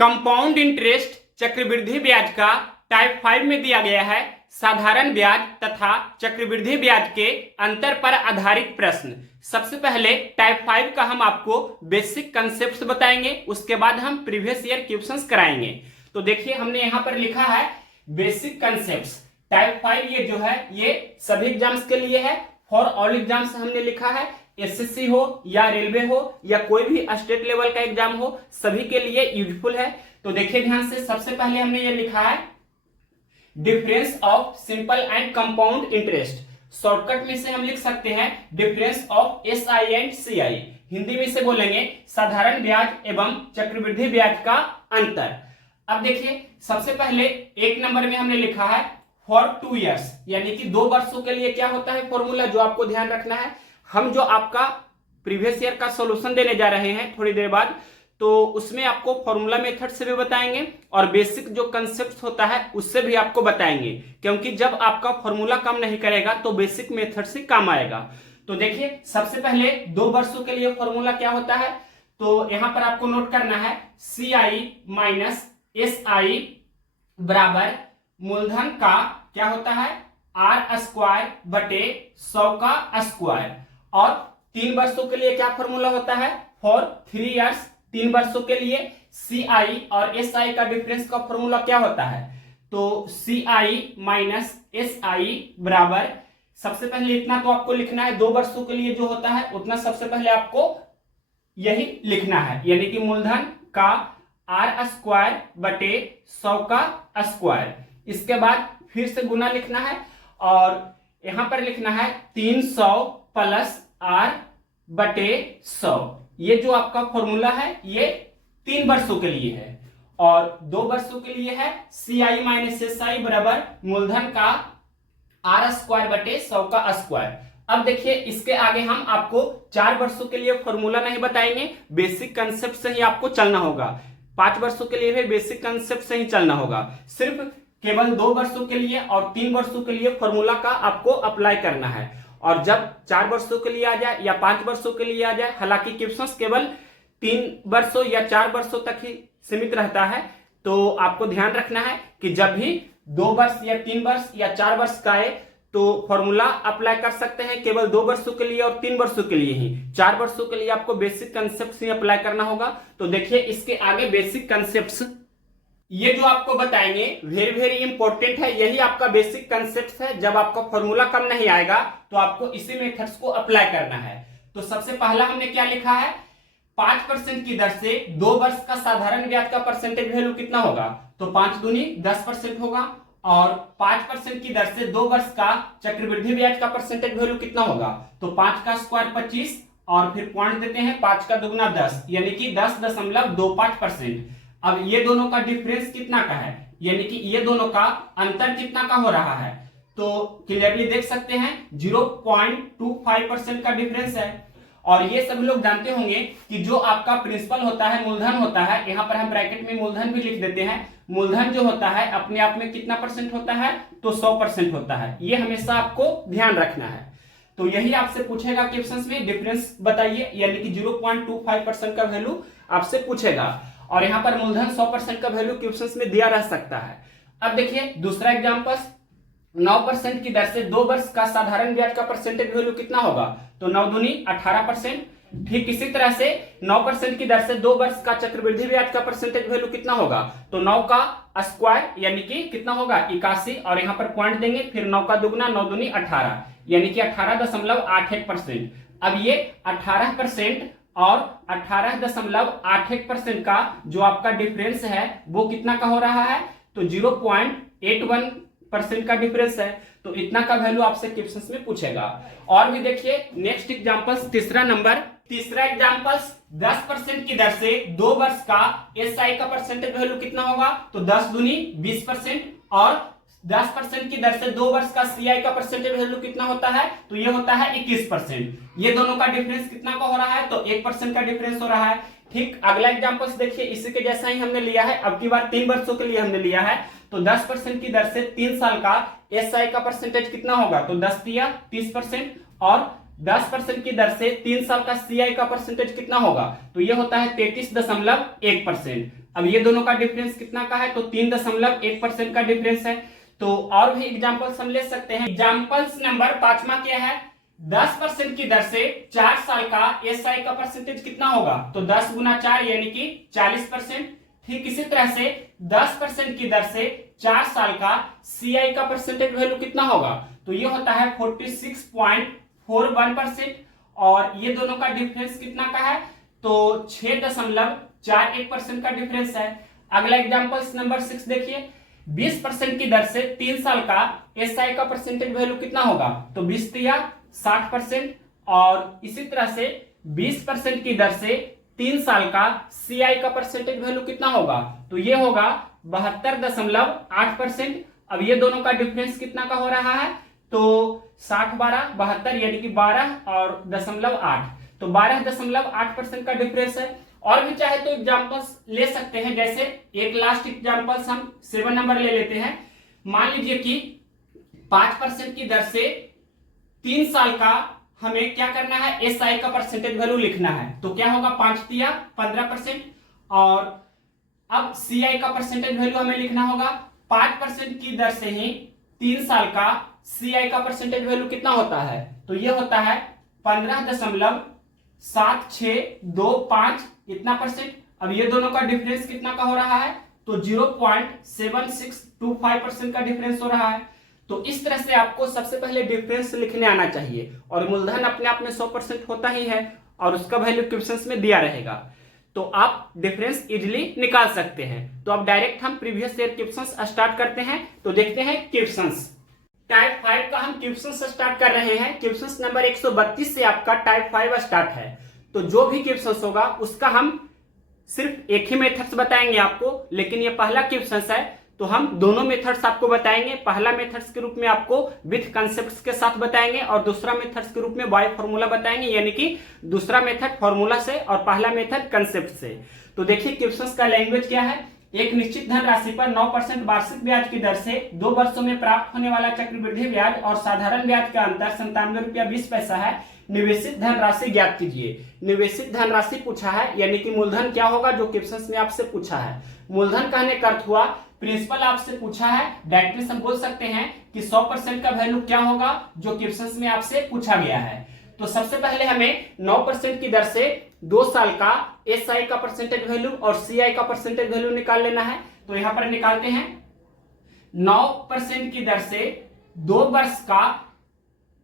Compound interest चक्रवृद्धि ब्याज का टाइप 5 में दिया गया है साधारण ब्याज तथा चक्रवृद्धि ब्याज के अंतर पर आधारित प्रश्न। सबसे पहले टाइप 5 का हम आपको बेसिक कंसेप्ट बताएंगे, उसके बाद हम प्रीवियस ईयर क्वेश्चंस कराएंगे। तो देखिए हमने यहाँ पर लिखा है बेसिक कंसेप्ट टाइप 5। ये जो है ये सभी एग्जाम्स के लिए है, फॉर ऑल एग्जाम्स हमने लिखा है। एसएससी हो या रेलवे हो या कोई भी स्टेट लेवल का एग्जाम हो, सभी के लिए यूजफुल है। तो देखिए ध्यान से, सबसे पहले हमने ये लिखा है difference of simple and compound interest. Shortcut में से हम लिख सकते हैं difference of SI and CI. Hindi में से बोलेंगे साधारण ब्याज एवं चक्रवृद्धि ब्याज का अंतर। अब देखिए सबसे पहले एक नंबर में हमने लिखा है फॉर 2 इयर्स, यानी कि 2 वर्षों के लिए क्या होता है फॉर्मूला, जो आपको ध्यान रखना है। हम जो आपका प्रीवियस ईयर का सॉल्यूशन देने जा रहे हैं थोड़ी देर बाद, तो उसमें आपको फॉर्मूला मेथड से भी बताएंगे और बेसिक जो कंसेप्ट होता है उससे भी आपको बताएंगे, क्योंकि जब आपका फॉर्मूला काम नहीं करेगा तो बेसिक मेथड से काम आएगा। तो देखिए सबसे पहले 2 वर्षों के लिए फॉर्मूला क्या होता है, तो यहां पर आपको नोट करना है CI माइनस SI बराबर मूलधन का क्या होता है R स्क्वायर बटे 100 का स्क्वायर। और 3 वर्षों के लिए क्या फॉर्मूला होता है फॉर 3 इयर्स, 3 वर्षों के लिए CI और SI का डिफरेंस का फॉर्मूला क्या होता है, तो CI माइनस SI बराबर, सबसे पहले इतना तो आपको लिखना है 2 वर्षों के लिए जो होता है उतना सबसे पहले आपको यही लिखना है, यानी कि मूलधन का R स्क्वायर बटे 100 का स्क्वायर। इसके बाद फिर से गुना लिखना है और यहां पर लिखना है 300 प्लस R बटे 100। ये जो आपका फॉर्मूला है ये 3 वर्षों के लिए है और 2 वर्षों के लिए है CI माइनस SI बराबर मूलधन का R स्क्वायर बटे 100 का स्क्वायर। अब देखिए इसके आगे हम आपको 4 वर्षों के लिए फॉर्मूला नहीं बताएंगे, बेसिक कंसेप्ट से ही आपको चलना होगा। 5 वर्षों के लिए भी बेसिक कंसेप्ट से ही चलना होगा। सिर्फ केवल 2 वर्षों के लिए और 3 वर्षों के लिए फॉर्मूला का आपको अप्लाई करना है। और जब 4 वर्षों के लिए आ जाए या 5 वर्षों के लिए आ जाए, हालांकि क्वेश्चंस केवल 3 वर्षों या 4 वर्षों तक ही सीमित रहता है, तो आपको ध्यान रखना है कि जब भी 2 वर्ष या 3 वर्ष या 4 वर्ष का आए तो फॉर्मूला अप्लाई कर सकते हैं केवल 2 वर्षों के लिए और 3 वर्षों के लिए ही। 4 वर्षों के लिए आपको बेसिक कंसेप्ट ही अप्लाई करना होगा। तो देखिए इसके आगे बेसिक कंसेप्ट ये जो आपको बताएंगे वेरी वेरी इंपॉर्टेंट है, यही आपका बेसिक कंसेप्ट है। जब आपका फॉर्मूला कम नहीं आएगा तो आपको इसी मेथड्स को अप्लाई करना है। तो सबसे पहला हमने क्या लिखा है, 5% की दर से 2 वर्ष का साधारण ब्याज का परसेंटेज वैल्यू कितना होगा, तो 5 दूनी 10% होगा। और 5% की दर से 2 वर्ष का चक्रवृद्धि ब्याज का परसेंटेज वैल्यू कितना होगा, तो 5 का स्क्वायर 25 और फिर पॉइंट देते हैं 5 का दुगना 10, यानी कि 10.25%। अब ये दोनों का डिफरेंस कितना का है, यानी कि ये दोनों का अंतर कितना का हो रहा है, तो क्लियरली देख सकते हैं 0.25% का डिफरेंस है। और ये सभी लोग जानते होंगे कि जो आपका प्रिंसिपल होता है, मूलधन होता है, यहां पर हम ब्रैकेट में मूलधन भी लिख देते हैं। मूलधन जो होता है अपने आप में कितना परसेंट होता है, तो 100% होता है। ये हमेशा आपको ध्यान रखना है। तो यही आपसे पूछेगा क्वेश्चंस में, डिफरेंस बताइए, यानी कि 0.25% का वैल्यू आपसे पूछेगा। और यहां पर मूलधन 100% का वैल्यू क्वेश्चंस में दिया रह सकता है। अब देखिए दूसरा एग्जांपल, 9% की दर से 2 वर्ष का साधारण ब्याज का परसेंटेज वैल्यू कितना होगा, तो 9 दूनी 18%। ठीक इसी तरह से 9% की दर से 2 वर्ष का चक्रवृद्धि ब्याज का परसेंटेज वैल्यू कितना होगा, तो 9 का स्क्वायर यानी कि कितना होगा 81, और यहां पर पॉइंट देंगे, फिर 9 का दुगना 9 दूनी 18, यानी कि 18.81%। अब ये 18% और 18.81% का जो आपका डिफरेंस है वो कितना का हो रहा है, तो 0.81% का डिफरेंस है। तो इतना का वैल्यू आपसे क्वेश्चंस में पूछेगा। और भी देखिए नेक्स्ट एग्जांपल, तीसरा एग्जांपल, 10% की दर से 2 वर्ष का SI का परसेंटेज वैल्यू कितना होगा, तो 10 दूनी 20%। और 10% की दर से 2 वर्ष का CI का परसेंटेज वैल्यू कितना होता है, तो ये होता है 21%। ये दोनों का डिफरेंस कितना का हो रहा है, तो 1% का डिफरेंस हो रहा है। ठीक अगला एग्जांपल देखिए, इसी के जैसा ही हमने लिया है, अब की बार 3 वर्षों के लिए हमने लिया है। तो 10% की दर से 3 साल का SI का परसेंटेज कितना होगा, तो 10 दिया 30%। और 10% की दर से 3 साल का CI का परसेंटेज कितना होगा, तो ये होता है 33.1%। अब ये दोनों का डिफरेंस कितना का है, तो 3.1% का डिफरेंस है। तो और भी एग्जांपल्स हम ले सकते हैं। एग्जांपल्स नंबर 5वां क्या है, 10% की दर से 4 साल का एसआई का परसेंटेज कितना होगा, तो 10 गुना 4 यानी कि 40%। ठीक इसी तरह से 10% की दर से 4 साल का सीआई का परसेंटेज वैल्यू कितना होगा, तो ये होता है 46.41%। और ये दोनों का डिफरेंस कितना का है, तो 6.41% का डिफरेंस है। अगला एग्जांपल्स नंबर 6 देखिए, 20% की दर से 3 साल का एसआई का परसेंटेज वैल्यू कितना होगा, तो 20 या 60%। और इसी तरह से 20% की दर से 3 साल का सीआई का परसेंटेज वैल्यू कितना होगा, तो ये होगा 72.8%। अब ये दोनों का डिफरेंस कितना का हो रहा है, तो 60 12 72 यानी कि 12 और 0.8, तो 12.8% का डिफरेंस है। और भी चाहे तो एग्जांपल्स ले सकते हैं, जैसे एक लास्ट एग्जांपल्स हम 7 नंबर ले लेते हैं। मान लीजिए कि 5% की दर से 3 साल का हमें क्या करना है, एसआई का परसेंटेज वैल्यू लिखना है, तो क्या होगा 5 या 15%। और अब सीआई का परसेंटेज वैल्यू हमें लिखना होगा, 5% की दर से ही 3 साल का सीआई का परसेंटेज वैल्यू कितना होता है, तो ये होता है 15.7625 इतना परसेंट। अब ये दोनों का डिफरेंस कितना का हो रहा है, तो 0.7625% का डिफरेंस हो रहा है। तो इस तरह से आपको सबसे पहले डिफरेंस लिखने आना चाहिए, और मूलधन अपने आप में 100% होता ही है और उसका वैल्यू क्वेश्चंस में दिया रहेगा, तो आप डिफरेंस इजीली निकाल सकते हैं। तो अब डायरेक्ट हम प्रीवियस ईयर क्वेश्चंस स्टार्ट करते हैं। तो देखते हैं क्वेश्चंस। टाइप 5 का हम क्वेश्चंस स्टार्ट कर रहे हैं। क्वेश्चंस नंबर 132 से आपका टाइप 5 स्टार्ट है। तो जो भी क्वेश्चंस होगा उसका हम सिर्फ एक ही मेथड्स बताएंगे आपको, लेकिन ये पहला क्वेश्चंस है तो हम दोनों मेथड्स आपको बताएंगे। पहला मेथड्स के रूप में आपको विथ कंसेप्ट्स के साथ बताएंगे और दूसरा मेथड्स के रूप में बाय फॉर्मूला बताएंगे, यानी कि दूसरा मेथड फॉर्मूला से और पहला मेथड कंसेप्ट से। तो देखिए क्वेश्चंस का लैंग्वेज क्या है। एक निश्चित धन राशि पर 9% वार्षिक ब्याज की दर से 2 वर्षों में प्राप्त होने वाला चक्रवृद्धि ब्याज और साधारण ब्याज का अंतर 97 रुपया 20 पैसा है। निवेशित धन राशि ज्ञात कीजिए। निवेशित धन राशि पूछा है, यानी कि मूलधन क्या होगा जो क्वेश्चंस में आपसे पूछा है। मूलधन कहने का अर्थ हुआ प्रिंसिपल आपसे पूछा है, डायरेक्टली हम बोल सकते हैं कि 100% का वैल्यू क्या होगा जो क्वेश्चंस में आपसे पूछा गया है। तो सबसे पहले हमें 9% की दर से 2 साल का एसआई का परसेंटेज वैल्यू और सीआई का परसेंटेज वैल्यू निकाल लेना है। तो यहां पर निकालते हैं। 9% की दर से 2 वर्ष का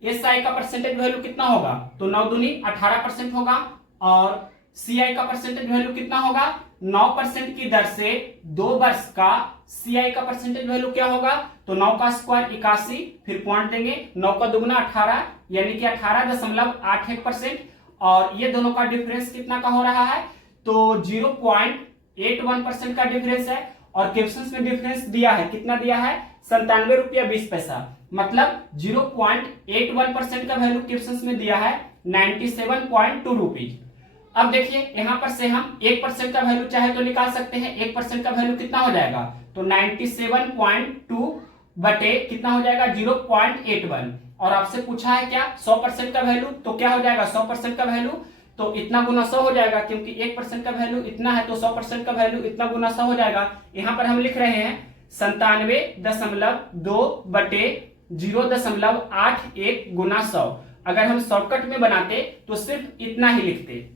एसआई का परसेंटेज वैल्यू कितना होगा, तो 9 दूनी 18% होगा। और सीआई का परसेंटेज वैल्यू कितना होगा, 9% की दर से 2 वर्ष का सीआई का परसेंटेज वैल्यू क्या होगा, तो 9 का स्क्वायर 81, फिर पॉइंट देंगे, 9 का दुगुना 18 यानी कि 18.81%। और ये दोनों का डिफरेंस कितना का हो रहा है, तो 0.81% का डिफरेंस है। और क्वेश्चंस में डिफरेंस दिया है, कितना दिया है, 97 रुपया 20 पैसा, मतलब 0.81% का वैल्यू क्वेश्चंस में दिया है 97.2 रुपीज। अब देखिए यहां पर से हम 1% का वैल्यू चाहे तो निकाल सकते हैं। 1% का वैल्यू कितना हो जाएगा, तो 97.2 बटे कितना हो जाएगा 0.81। और आपसे पूछा है क्या 100% का वैल्यू, तो क्या हो जाएगा 100% का वैल्यू, तो इतना गुना 100 हो जाएगा, क्योंकि 1% का वैल्यू इतना है तो 100% का वैल्यू इतना गुना 100 हो जाएगा। यहां पर हम लिख रहे हैं 97.2 बटे 0.81 गुना 100। अगर हम शॉर्टकट में बनाते तो सिर्फ इतना ही लिखते,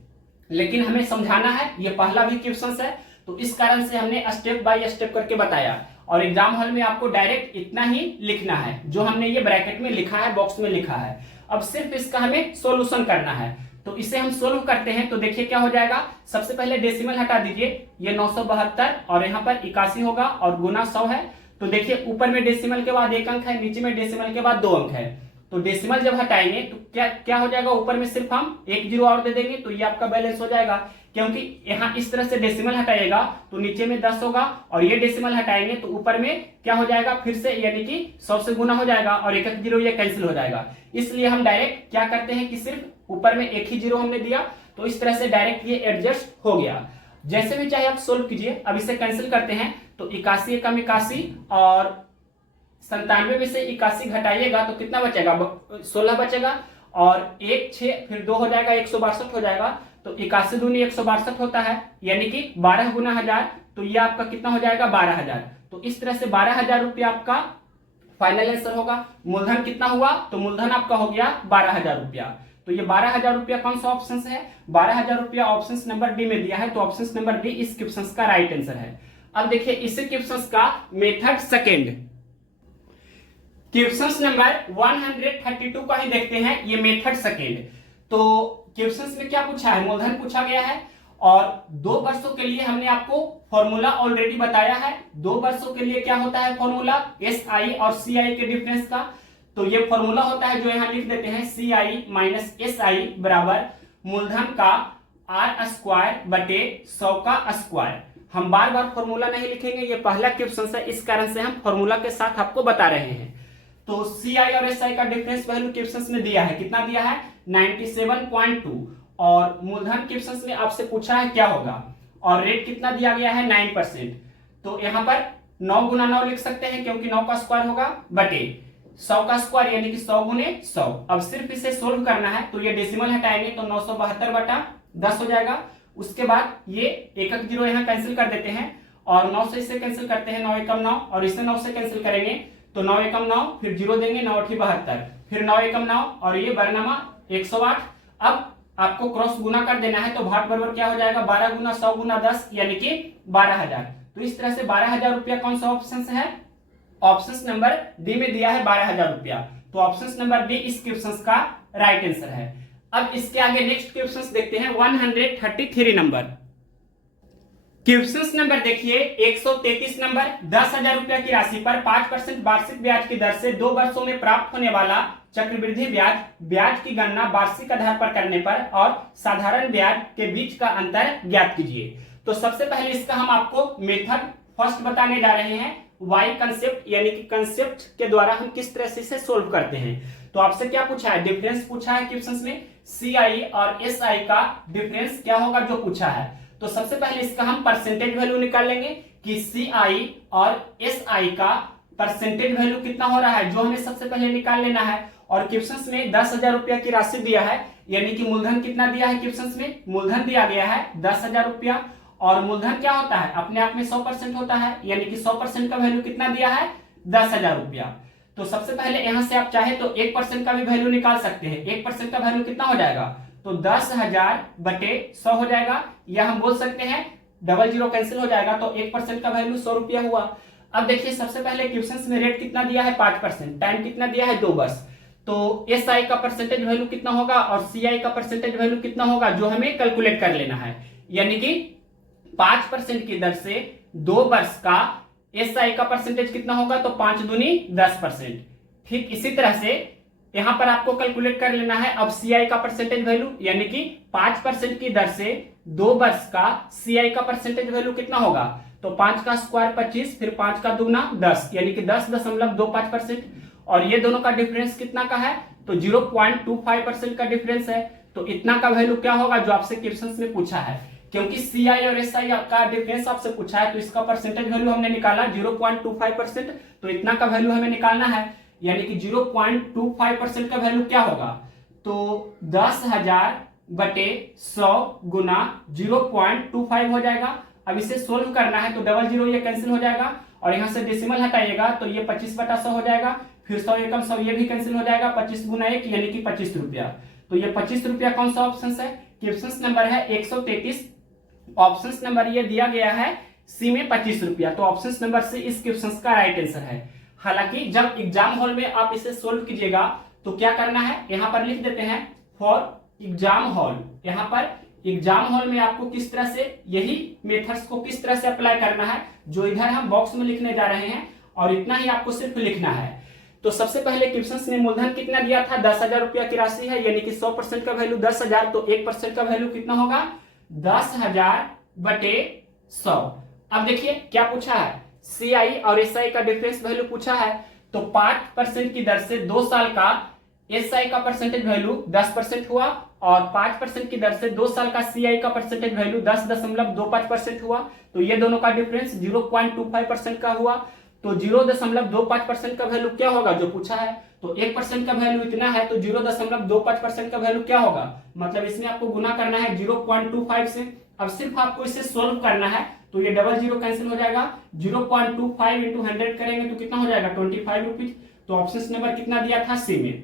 लेकिन हमें समझाना है, ये पहला भी क्वेश्चन है, तो इस कारण से हमने स्टेप बाय स्टेप करके बताया। और एग्जाम हॉल में आपको डायरेक्ट इतना ही लिखना है जो हमने ये ब्रैकेट में लिखा है, बॉक्स में लिखा है। अब सिर्फ इसका हमें सॉल्यूशन करना है। तो इसे हम सोल्व करते हैं। तो देखिए क्या हो जाएगा, सबसे पहले डेसिमल हटा दीजिए, ये 972 और यहाँ पर 81 होगा और गुना 100 है। तो देखिए ऊपर में डेसिमल के बाद 1 अंक है, नीचे में डेसिमल के बाद 2 अंक है। तो डेसिमल जब हटाएंगे तो क्या हो जाएगा, ऊपर में सिर्फ हम 1 जीरो और दे देंगे तो ये आपका बैलेंस हो जाएगा। क्योंकि यहाँ इस तरह से डेसिमल हटाएगा तो नीचे में 10 होगा और ये डेसिमल हटाएंगे तो ऊपर में क्या हो जाएगा फिर से, यानी कि 100 से गुना हो जाएगा और 1 जीरो ये कैंसिल हो जाएगा। इसलिए हम डायरेक्ट क्या करते हैं कि सिर्फ ऊपर में 1 ही जीरो हमने दिया, तो इस तरह से डायरेक्ट ये एडजस्ट हो गया। जैसे भी चाहे आप सोल्व कीजिए। अब इसे कैंसिल करते हैं तो 81 एकम 81 और 97 में से 81 घटाइएगा तो कितना बचेगा, 16 बचेगा। और 1 6 फिर 2 हो जाएगा, 162 हो जाएगा। तो 81 दूनी 162 होता है, यानी कि 12 गुना 1000 तो ये आपका कितना हो जाएगा 12,000। तो इस तरह से 12,000 रुपया आपका फाइनल आंसर होगा। मूलधन कितना हुआ, तो मूलधन आपका हो गया 12,000 रुपया। तो ये 12,000 रुपया कौन सा ऑप्शन है, 12,000 रुपया ऑप्शन नंबर डी में दिया है, तो ऑप्शन नंबर डी इस क्वेश्चन का राइट आंसर है। अब देखिए इसी क्वेश्चन का मेथड सेकेंड, क्वेश्चन नंबर 132 का ही देखते हैं, ये मेथड सेकेंड। तो क्वेश्चन में क्या पूछा है, मूलधन पूछा गया है और 2 वर्षों के लिए हमने आपको फॉर्मूला ऑलरेडी बताया है। 2 वर्षों के लिए क्या होता है फॉर्मूला, SI और CI के डिफरेंस का। तो ये फॉर्मूला होता है जो यहां लिख देते हैं, CI माइनस SI बराबर मूलधन का R² बटे 100 का स्क्वायर। हम बार बार फॉर्मूला नहीं लिखेंगे, ये पहला क्वेश्चन है, इस कारण से हम फॉर्मूला के साथ आपको बता रहे हैं। तो CI और SI का डिफरेंस वैल्यू क्वेश्चन में दिया है, कितना दिया है 97.2, और मूलधन क्वेश्चन में आपसे पूछा है क्या होगा, और रेट कितना दिया गया है 9%। तो यहाँ पर 9 गुना 9 लिख सकते हैं क्योंकि 9 का स्क्वायर होगा बटे 100 का स्क्वायर यानी कि 100 गुने 100। अब सिर्फ इसे सोल्व करना है, तो ये डेसिमल हटाएंगे तो 972 बटा 10 हो जाएगा। उसके बाद ये एक एक जीरो यहाँ कैंसिल कर देते हैं और 9 से इसे कैंसिल करते हैं, 9 एकम 9, और इसे 9 से कैंसिल करेंगे तो 9 एकम 9, फिर जीरो देंगे 9 8 72, फिर 9 एकम 9 और ये बरनामा 108। अब आपको क्रॉस गुना कर देना है, तो भाग बराबर क्या हो जाएगा 12 गुना 100 गुना 10 यानी कि 12,000। तो इस तरह से 12,000 रुपया कौन सा ऑप्शन है, ऑप्शन नंबर डी में दिया है 12,000 रुपया। तो ऑप्शन नंबर डी इस क्वेश्चन का राइट आंसर है। अब इसके आगे नेक्स्ट क्वेश्चन देखते हैं 133 नंबर। क्वेश्चन नंबर देखिए 133 नंबर, 10,000 रुपया की राशि पर 5% वार्षिक ब्याज की दर से 2 वर्षों में प्राप्त होने वाला चक्रवृद्धि ब्याज, ब्याज की गणना वार्षिक आधार पर करने पर और साधारण ब्याज के बीच का अंतर ज्ञात कीजिए। तो सबसे पहले इसका हम आपको मेथड फर्स्ट बताने जा रहे हैं, वाई कंसेप्ट यानी कि कंसेप्ट के द्वारा हम किस तरह से इसे सोल्व करते हैं। तो आपसे क्या पूछा है, डिफरेंस पूछा है क्वेश्चन में, CI और SI का डिफरेंस क्या होगा जो पूछा है। तो सबसे पहले इसका हम परसेंटेज वैल्यू निकाल लेंगे कि CI और SI का परसेंटेज वैल्यू कितना हो रहा है, जो हमें सबसे पहले निकाल लेना है। और क्वेश्चन में 10,000 रुपया की राशि दिया है, यानी कि मूलधन कितना दिया है क्वेश्चन में, मूलधन दिया गया है 10,000 रुपया, और मूलधन क्या होता है अपने आप में 100% होता है, यानी कि 100% का वैल्यू कितना दिया है 10,000 रुपया। तो सबसे पहले यहां से आप चाहे तो 1% का भी वैल्यू निकाल सकते हैं। 1% का वैल्यू कितना हो जाएगा, तो 10,000 बटे 100 हो जाएगा, या हम बोल सकते हैं डबल जीरो कैंसिल हो जाएगा, तो 1% का वैल्यू 100 रुपया हुआ। अब देखिए सबसे पहले क्वेश्चन में रेट कितना दिया है 5%, टाइम कितना दिया है 2 वर्ष। तो SI का परसेंटेज वैल्यू कितना होगा और CI का परसेंटेज वैल्यू कितना होगा, जो हमें कैलकुलेट कर लेना है। यानी कि 5% की दर से 2 वर्ष का SI का परसेंटेज कितना होगा, तो 5 दूनी 10%। ठीक इसी तरह से यहां पर आपको कैलकुलेट कर लेना है अब CI का परसेंटेज वैल्यू, यानी कि 5% की दर से 2 वर्ष का CI का परसेंटेज वैल्यू कितना होगा, तो 5 का स्क्वायर 25, फिर 5 का दुगना 10, यानी कि 10.25%। और ये दोनों का डिफरेंस कितना का है, तो 0.25% का डिफरेंस है। तो इतना का वैल्यू क्या होगा जो आपसे क्वेश्चन में पूछा है, क्योंकि CI और SI का डिफरेंस आपसे पूछा है, तो इसका परसेंटेज वैल्यू हमने निकाला 0.25%, तो इतना का वैल्यू हमें निकालना है, यानी कि 0.25% का वैल्यू क्या होगा, तो 10,000 बटे 100 गुना 0.25 हो जाएगा। अब इसे सोल्व करना है, तो डबल जीरो ये कैंसिल हो जाएगा और यहां से डेसिमल हटाइएगा तो ये 25 बटा 100 हो जाएगा, फिर 100 एकम 100 ये भी कैंसिल हो जाएगा, 25 गुना 1 यानी कि 25 रुपया। तो ये 25 रुपया कौन सा ऑप्शन है, क्वेश्चन नंबर है 133, ऑप्शन नंबर ये दिया गया है सी में 25 रुपया। तो ऑप्शन नंबर सी इस क्वेश्चन का राइट आंसर है। हालांकि जब एग्जाम हॉल में आप इसे सोल्व कीजिएगा तो क्या करना है, यहां पर लिख देते हैं फॉर एग्जाम हॉल। यहां पर एग्जाम हॉल में आपको किस तरह से यही मेथड्स को किस तरह से अप्लाई करना है, जो इधर हम बॉक्स में लिखने जा रहे हैं, और इतना ही आपको सिर्फ लिखना है। तो सबसे पहले क्वेश्चन में मूलधन कितना दिया था, 10,000 रुपया की राशि है, यानी कि 100% का वैल्यू 10,000, तो 1% का वैल्यू कितना होगा 10,000 बटे 100। अब देखिए क्या पूछा है, CI और SI का डिफरेंस वैल्यू पूछा है, तो 5% की दर से 2 साल का SI का परसेंटेज वैल्यू 10% हुआ, और 5% की दर से 2 साल का CI का परसेंटेज वैल्यू 10.25% हुआ। तो ये दोनों का डिफरेंस 0.25% का हुआ। तो 0.25% का वैल्यू क्या होगा जो पूछा है, तो 1% का वैल्यू इतना है, तो 0.25% का वैल्यू क्या होगा, मतलब इसमें आपको गुना करना है 0.25 से। अब सिर्फ आपको इसे सोल्व करना है, तो ये डबल जीरो कैंसिल हो जाएगा। 0.25 इंटू 100 करेंगे तो कितना हो जाएगा 25 रुपीज। तो ऑप्शन नंबर कितना दिया था सी में।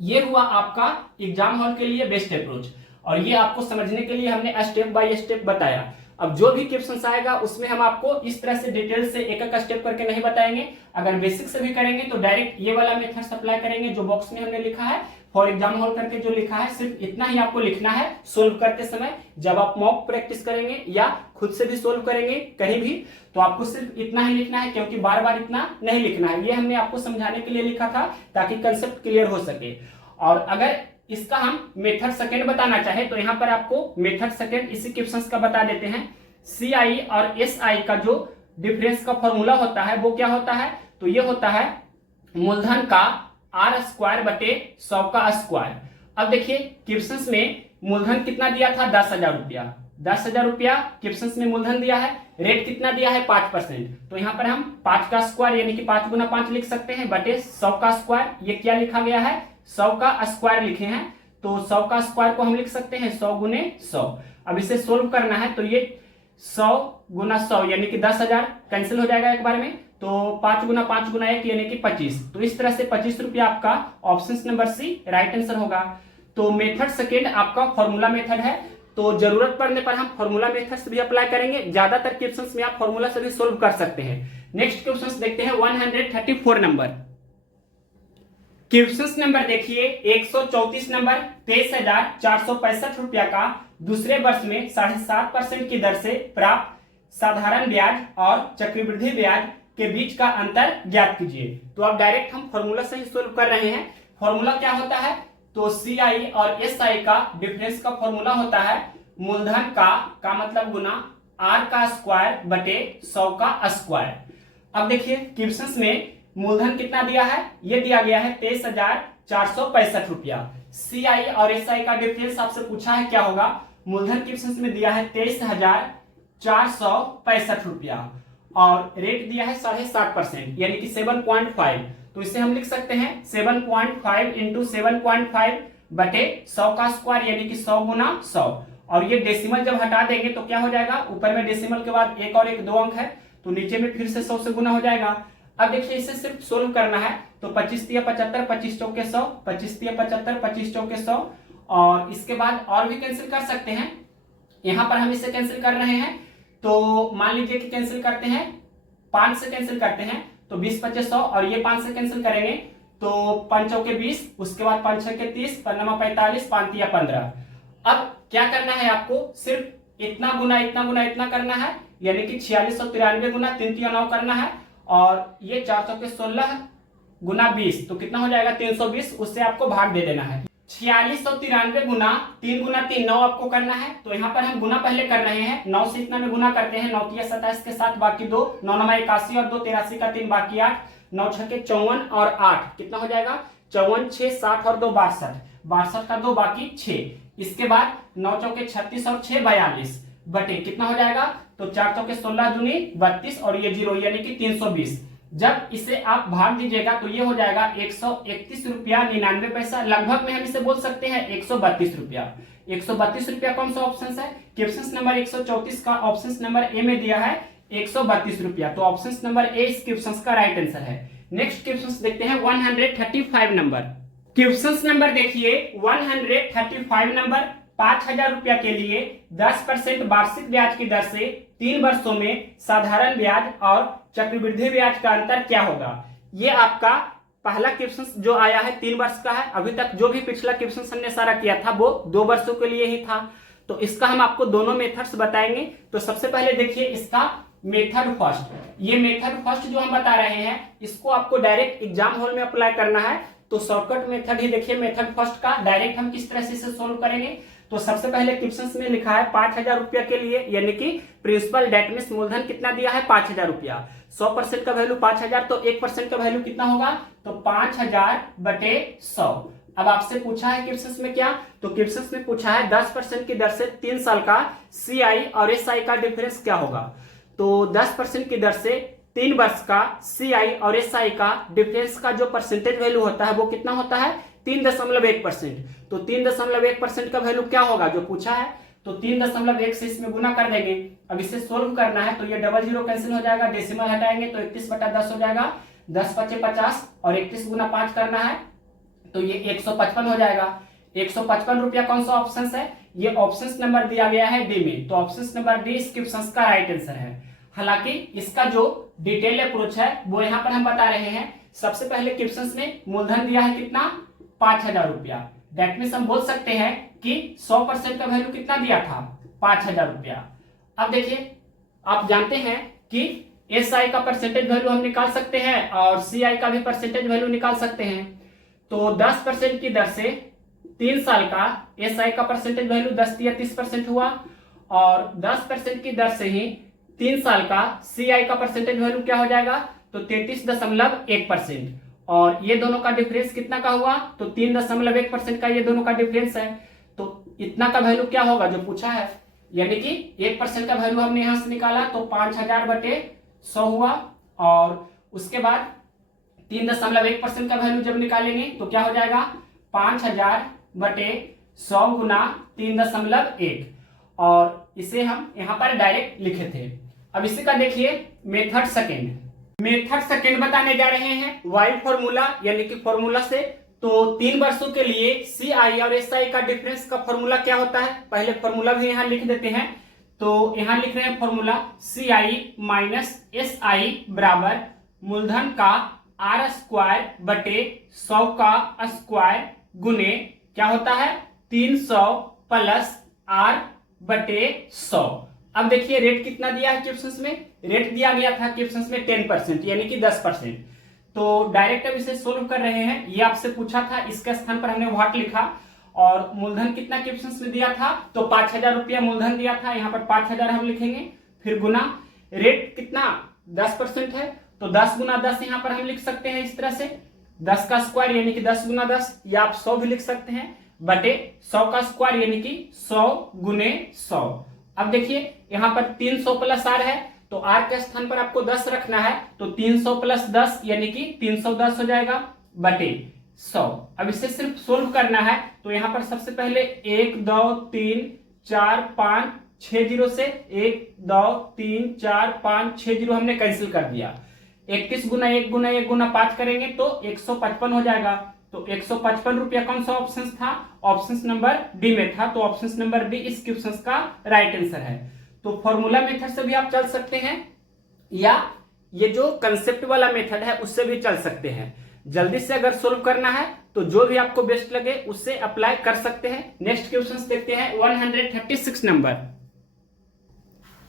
ये हुआ आपका एग्जाम हॉल के लिए बेस्ट अप्रोच, और ये आपको समझने के लिए हमने स्टेप बाय स्टेप बताया। अब जो भी क्वेश्चन आएगा उसमें हम आपको इस तरह से डिटेल से एक एक स्टेप करके नहीं बताएंगे। अगर बेसिक से भी करेंगे तो डायरेक्ट ये वाला मेथड अप्लाई करेंगे जो बॉक्स में हमने लिखा है फॉर एग्जाम हॉल करके जो लिखा है, सिर्फ इतना ही आपको लिखना है सोल्व करते समय। जब आप मॉक प्रैक्टिस करेंगे या खुद से भी सोल्व करेंगे कहीं भी, तो आपको सिर्फ इतना ही लिखना है, क्योंकि बार बार इतना नहीं लिखना है। ये हमने आपको समझाने के लिए लिखा था ताकि कंसेप्ट क्लियर हो सके। और अगर इसका हम मेथड सेकंड बताना चाहे तो यहाँ पर आपको मेथड सेकंड इसी क्वेश्चन का बता देते हैं। CI और SI का जो डिफरेंस का फॉर्मूला होता है वो क्या होता है, तो ये होता है मूलधन का R स्क्वायर बटे 100 का स्क्वायर। अब देखिए क्वेश्चन में मूलधन कितना दिया था 10,000 रुपया। 10,000 रुपया क्वेश्चन में मूलधन दिया है, रेट कितना दिया है 5%। तो यहाँ पर हम 5 का स्क्वायर यानी कि 5 गुना 5 लिख सकते हैं बटे 100 का स्क्वायर। ये क्या लिखा गया है 100 का स्क्वायर लिखे हैं, तो 100 का स्क्वायर को हम लिख सकते हैं 100 गुने 100। अब इसे सोल्व करना है तो ये 100 गुना 100 यानी कि 10,000 कैंसिल हो जाएगा एक बार में। तो 5 गुना 5 गुना 1 यानी कि 25। तो इस तरह से 25 रुपया आपका option number C right answer होगा। तो मेथड सेकेंड आपका फॉर्मूला मेथड है, तो जरूरत पड़ने पर हम फॉर्मूला मेथड से भी अप्लाई करेंगे। ज्यादातर क्वेश्चंस में आप फॉर्मूला से भी सोल्व कर सकते हैं। नेक्स्ट क्वेश्चन देखते हैं 134 नंबर। क्वेश्चन नंबर देखिए 134 नंबर 23,465 रुपया का दूसरे वर्ष में 7.5% की दर से प्राप्त साधारण ब्याज और चक्रवृद्धि ब्याज के बीच का अंतर ज्ञात कीजिए। तो अब डायरेक्ट हम फॉर्मूला से ही सोल्व कर रहे हैं। फॉर्मूला क्या होता है, तो CI और SI का डिफरेंस का फॉर्मूला होता है मूलधन का मतलब गुना R का स्क्वायर बटे 100 का स्क्वायर। अब देखिए क्वेश्चन में मूलधन कितना दिया है, ये दिया गया है 23,465 रुपया। CI और SI का डिफरेंस आपसे पूछा है क्या होगा। मूलधन क्वेश्चन में दिया है 23,465 रुपया और रेट दिया है 7.5% यानी कि 7.5। तो इसे हम लिख सकते हैं 7.5 इंटू 7.5 बटे 100 का स्क्वायर यानी कि 100 गुना 100। और ये डेसिमल जब हटा देंगे तो क्या हो जाएगा, ऊपर में डेसिमल के बाद एक और एक 2 अंक है तो नीचे में फिर से 100 से गुना हो जाएगा। अब देखिए इसे सिर्फ सोल्व करना है तो 25 तिया 75, 25 चौके 100, 25 तिया 75, 25 चौके 100। और इसके बाद और भी कैंसिल कर सकते हैं। यहां पर हम इसे कैंसिल कर रहे हैं तो मान लीजिए कि कैंसिल करते हैं 5 से कैंसिल करते हैं तो 20 25 100 और ये 5 से कैंसिल करेंगे तो 5 चौके 20, उसके बाद 5 छके 30, 5 नमा 45, 5 तिया 15। अब क्या करना है आपको, सिर्फ इतना गुना इतना गुना इतना करना है यानी कि 4693 गुना 3 तिया 9 करना है। और ये 4 चौके 16 गुना 20 तो कितना हो जाएगा 320, उससे आपको भाग दे देना है। 4693 गुना 3 गुना 3 9 आपको करना है। तो यहाँ पर हम गुना पहले कर रहे हैं, 9 से इतना में गुना करते हैं, 9 तिया 27 के साथ बाकी 2, 9 नमा 81 और 2 83 का 3 बाकी 8, 9 छके 54 और 8 कितना हो जाएगा 54, 6 60 और 2 62, 62 का 2 बाकी 6। इसके बाद 9 चौके 36 और 6 42 बटे कितना हो जाएगा, तो 4 चौके 16 दूनी 32 और ये 0 यानी कि 320। जब इसे आप भाग दीजिएगा तो ये हो जाएगा 131 रुपया 99 पैसा। लगभग में हम इसे बोल सकते हैं 132 रुपया। 132 रुपया कौन सा ऑप्शन है, क्वेश्चन नंबर 134 का ऑप्शन नंबर ए में दिया है 132 रुपया। तो ऑप्शन नंबर ए इस क्वेश्चन का राइट आंसर है। नेक्स्ट क्वेश्चन देखते हैं 135 नंबर। क्वेश्चन नंबर देखिए 135 नंबर 5,000 रुपया के लिए 10% वार्षिक ब्याज की दर से 3 वर्षों में साधारण ब्याज और चक्रवृद्धि ब्याज का अंतर क्या होगा। ये आपका पहला क्वेश्चन जो आया है 3 वर्ष का है। अभी तक जो भी पिछला क्वेश्चन हमने सारा किया था वो 2 वर्षों के लिए ही था। तो इसका हम आपको दोनों मेथड्स बताएंगे। तो सबसे पहले देखिए इसका मेथड फर्स्ट। ये मेथड फर्स्ट जो हम बता रहे हैं इसको आपको डायरेक्ट एग्जाम हॉल में अप्लाई करना है। तो शॉर्टकट मेथड ही देखिए मेथड फर्स्ट का। डायरेक्ट हम किस तरह से इसे सोल्व करेंगे, तो सबसे पहले क्वेश्चन में लिखा है 5,000 रुपया के लिए यानी कि प्रिंसिपल डेट मींस मूलधन कितना दिया है 5,000 रुपया। 100% का वैल्यू 5,000 तो 1% का वैल्यू कितना होगा, तो 5,000 बटे 100। अब आपसे पूछा है क्वेश्चन में क्या, तो क्वेश्चन में पूछा है 10% की दर से 3 साल का CI और SI का डिफरेंस क्या होगा। तो 10% की दर से 3 वर्ष का CI और SI का डिफरेंस का जो परसेंटेज वैल्यू होता है वो कितना होता है 3.1%। तो 3.1% का वैल्यू क्या होगा जो पूछा है, तो 3.1 से इसमें गुना कर देंगे। अब इसे सोल्व करना है तो ये डबल जीरो कैंसिल हो जाएगा, डेसिमल हटाएंगे तो 31/10 हो जाएगा, 10 × 5 = 50 और 31 × 5 करना है तो ये 155 हो जाएगा। 155 रुपया कौन सा ऑप्शन है, ये ऑप्शन नंबर दिया गया है डी में, तो ऑप्शन नंबर डी इस क्वेश्चन का राइट आंसर है। हालांकि इसका जो डिटेल अप्रोच है वो यहाँ पर हम बता रहे हैं। सबसे पहले क्वेश्चन में मूलधन दिया है कितना, 5000 रुपया। दैट मीन्स हम बोल सकते हैं कि 100% का वैल्यू कितना दिया था, 5000 रुपया। अब देखिए आप जानते हैं कि एस आई का परसेंटेज वैल्यू हम निकाल सकते हैं और सी आई का भी परसेंटेज वैल्यू निकाल सकते हैं। तो 10% की दर से 3 साल का एस आई का परसेंटेज वैल्यू 10 या 30% हुआ और 10% की दर से ही 3 साल का सी आई का परसेंटेज वैल्यू क्या हो जाएगा, तो 33.1%। और ये दोनों का डिफरेंस कितना का हुआ, तो 3.1% का ये दोनों का डिफरेंस है। तो इतना का वैल्यू क्या होगा जो पूछा है, यानी कि 1% का वैल्यू हमने यहां से निकाला तो 5000/100 हुआ और उसके बाद 3.1% का वैल्यू जब निकालेंगे तो क्या हो जाएगा, 5000/100 गुना 3.1 और इसे हम यहां पर डायरेक्ट लिखे थे। अब इसी का देखिए मेथड सेकेंड बताने जा रहे हैं वाई फॉर्मूला यानी कि फॉर्मूला से। तो 3 वर्षों के लिए सी आई और एस आई का डिफरेंस का फॉर्मूला क्या होता है, पहले फॉर्मूला भी यहां लिख देते हैं। तो यहां लिख रहे हैं formula C I minus S I बराबर मूलधन का r²/100 का स्क्वायर गुने क्या होता है 300 प्लस r/100। अब देखिए रेट कितना दिया है क्वेश्चन में, रेट दिया गया था क्वेश्चन में 10% यानी कि 10%। तो डायरेक्ट अब इसे सोल्व कर रहे हैं। ये आपसे पूछा था, इसके स्थान पर हमने व्हाट लिखा और मूलधन कितना क्वेश्चन में दिया था, तो 5000 रुपया मूलधन दिया था, यहाँ पर 5000 हम लिखेंगे, फिर गुना रेट कितना 10% है तो 10 × 10 यहाँ पर हम लिख सकते हैं इस तरह से 10 का स्क्वायर यानी कि 10 × 10 या आप 100 भी लिख सकते हैं बटे 100 का स्क्वायर यानी कि 100 × 100। अब देखिए यहाँ पर 300 प्लस आर है तो आर के स्थान पर आपको 10 रखना है तो 300 प्लस 10 यानी कि 310 हो जाएगा बटे 100। अब इसे सिर्फ सोल्व करना है तो यहाँ पर सबसे पहले 1 2 3 4 5 6 जीरो से 1 2 3 4 5 6 जीरो हमने कैंसिल कर दिया। 31 × 1 × 1 × 5 करेंगे तो 155 हो जाएगा। तो 155 रुपया कौन सा ऑप्शन था, ऑप्शन नंबर डी में था, तो ऑप्शन नंबर डी इस क्वेश्चन का राइट आंसर है। तो फॉर्मूला मेथड से भी आप चल सकते हैं या ये जो कंसेप्ट वाला मेथड है उससे भी चल सकते हैं। जल्दी से अगर सोल्व करना है तो जो भी आपको बेस्ट लगे उससे अप्लाई कर सकते हैं। नेक्स्ट क्वेश्चन देखते हैं 136 नंबर।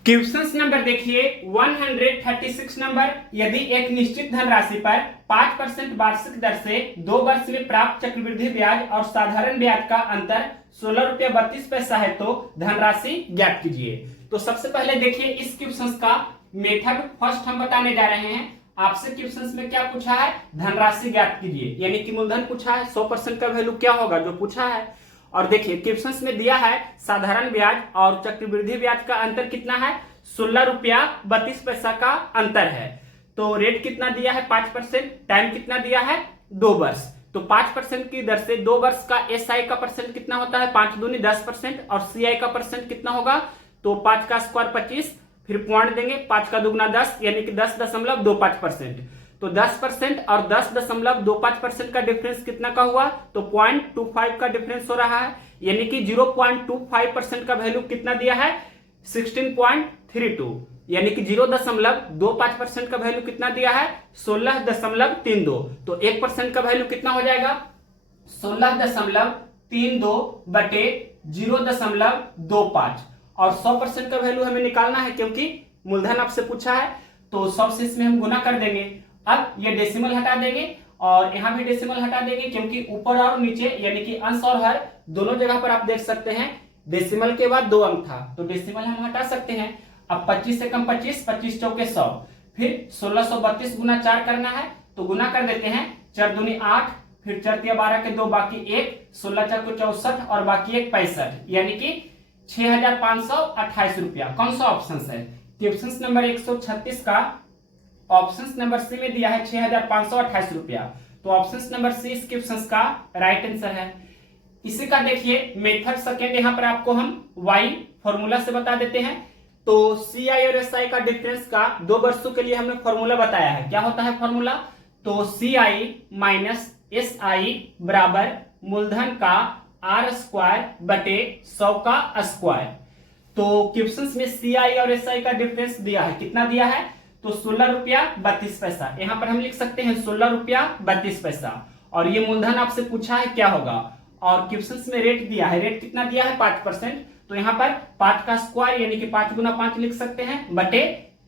क्वेश्चन नंबर देखिए 136 नंबर। यदि एक निश्चित धनराशि पर 5% वार्षिक दर से 2 वर्ष में प्राप्त चक्रवृद्धि ब्याज और साधारण ब्याज का अंतर 16 रुपया 32 पैसा है तो धनराशि ज्ञात कीजिए। तो सबसे पहले देखिए इस क्वेश्चन का मेथड फर्स्ट हम बताने जा रहे हैं। आपसे क्वेश्चन में क्या पूछा है, धनराशि ज्ञात कीजिए यानी कि मूलधन पूछा है, 100% का वैल्यू क्या होगा जो पूछा है। और देखिए क्वेश्चन में दिया है साधारण ब्याज और चक्रवृद्धि ब्याज का अंतर कितना है, 16 रुपया 32 पैसा का अंतर है। तो रेट कितना दिया है 5%, टाइम कितना दिया है 2 वर्ष। तो 5% की दर से 2 वर्ष का एस आई का परसेंट कितना होता है 5 दूनी 10% और सी आई का परसेंट कितना होगा, तो 5 का स्क्वायर 25 फिर पॉइंट देंगे 5 का दुगना 10 यानी कि 10.25%। तो 10% और 10.25% का डिफरेंस कितना का हुआ, तो 0.25 का डिफरेंस हो रहा है यानी कि 0.25% का वैल्यू कितना दिया है 16.32 यानी कि 0.25% का वैल्यू कितना दिया है 16.32। तो 1% का वैल्यू कितना हो जाएगा 16.32 बटे 0.25 और 100% का वैल्यू हमें निकालना है क्योंकि मूलधन आपसे पूछा है तो 100 से इसमें हम गुना कर देंगे। अब ये डेसिमल हटा देंगे और यहां भी डेसिमल हटा देंगे क्योंकि ऊपर और नीचे यानी कि अंश और हर दोनों जगह पर आप देख सकते हैं डेसिमल के बाद 2 अंक था तो डेसिमल हम हटा सकते हैं। अब 25 से कम 25, 25 चौके 100, फिर 1632 गुना 4 करना है तो गुना कर देते हैं 4 दूनी 8, फिर 4 तिया 12 के 2 बाकी 1, 16 4 को 64 और बाकी 1 65 यानी कि 6528 रुपया। कौन सा ऑप्शन है, क्वेश्चन नंबर 136 का ऑप्शन नंबर सी में दिया है 6528 रुपया। तो ऑप्शन नंबर सी इस क्वेश्चन का राइट आंसर है। इसी का देखिए मेथड सेकेंड, यहाँ पर आपको हम y फॉर्मूला से बता देते हैं। तो सी आई और एस आई का डिफरेंस का 2 वर्षों के लिए हमने फॉर्मूला बताया है। क्या होता है फॉर्मूला? तो सी आई माइनस एस आई बराबर मूलधन का आर स्क्वायर बटे 100 का स्क्वायर। तो क्वेश्चंस में सी आई और एस आई का डिफरेंस दिया है, कितना दिया है? तो 16 रुपया 32 पैसा। यहां पर हम लिख सकते हैं 16 रुपया 32 पैसा। और ये मूलधन आपसे पूछा है क्या होगा, और क्वेश्चंस में रेट दिया है। रेट कितना दिया है? 5%। तो यहाँ पर 5 का स्क्वायर यानी कि 5 गुना 5 लिख सकते हैं, बटे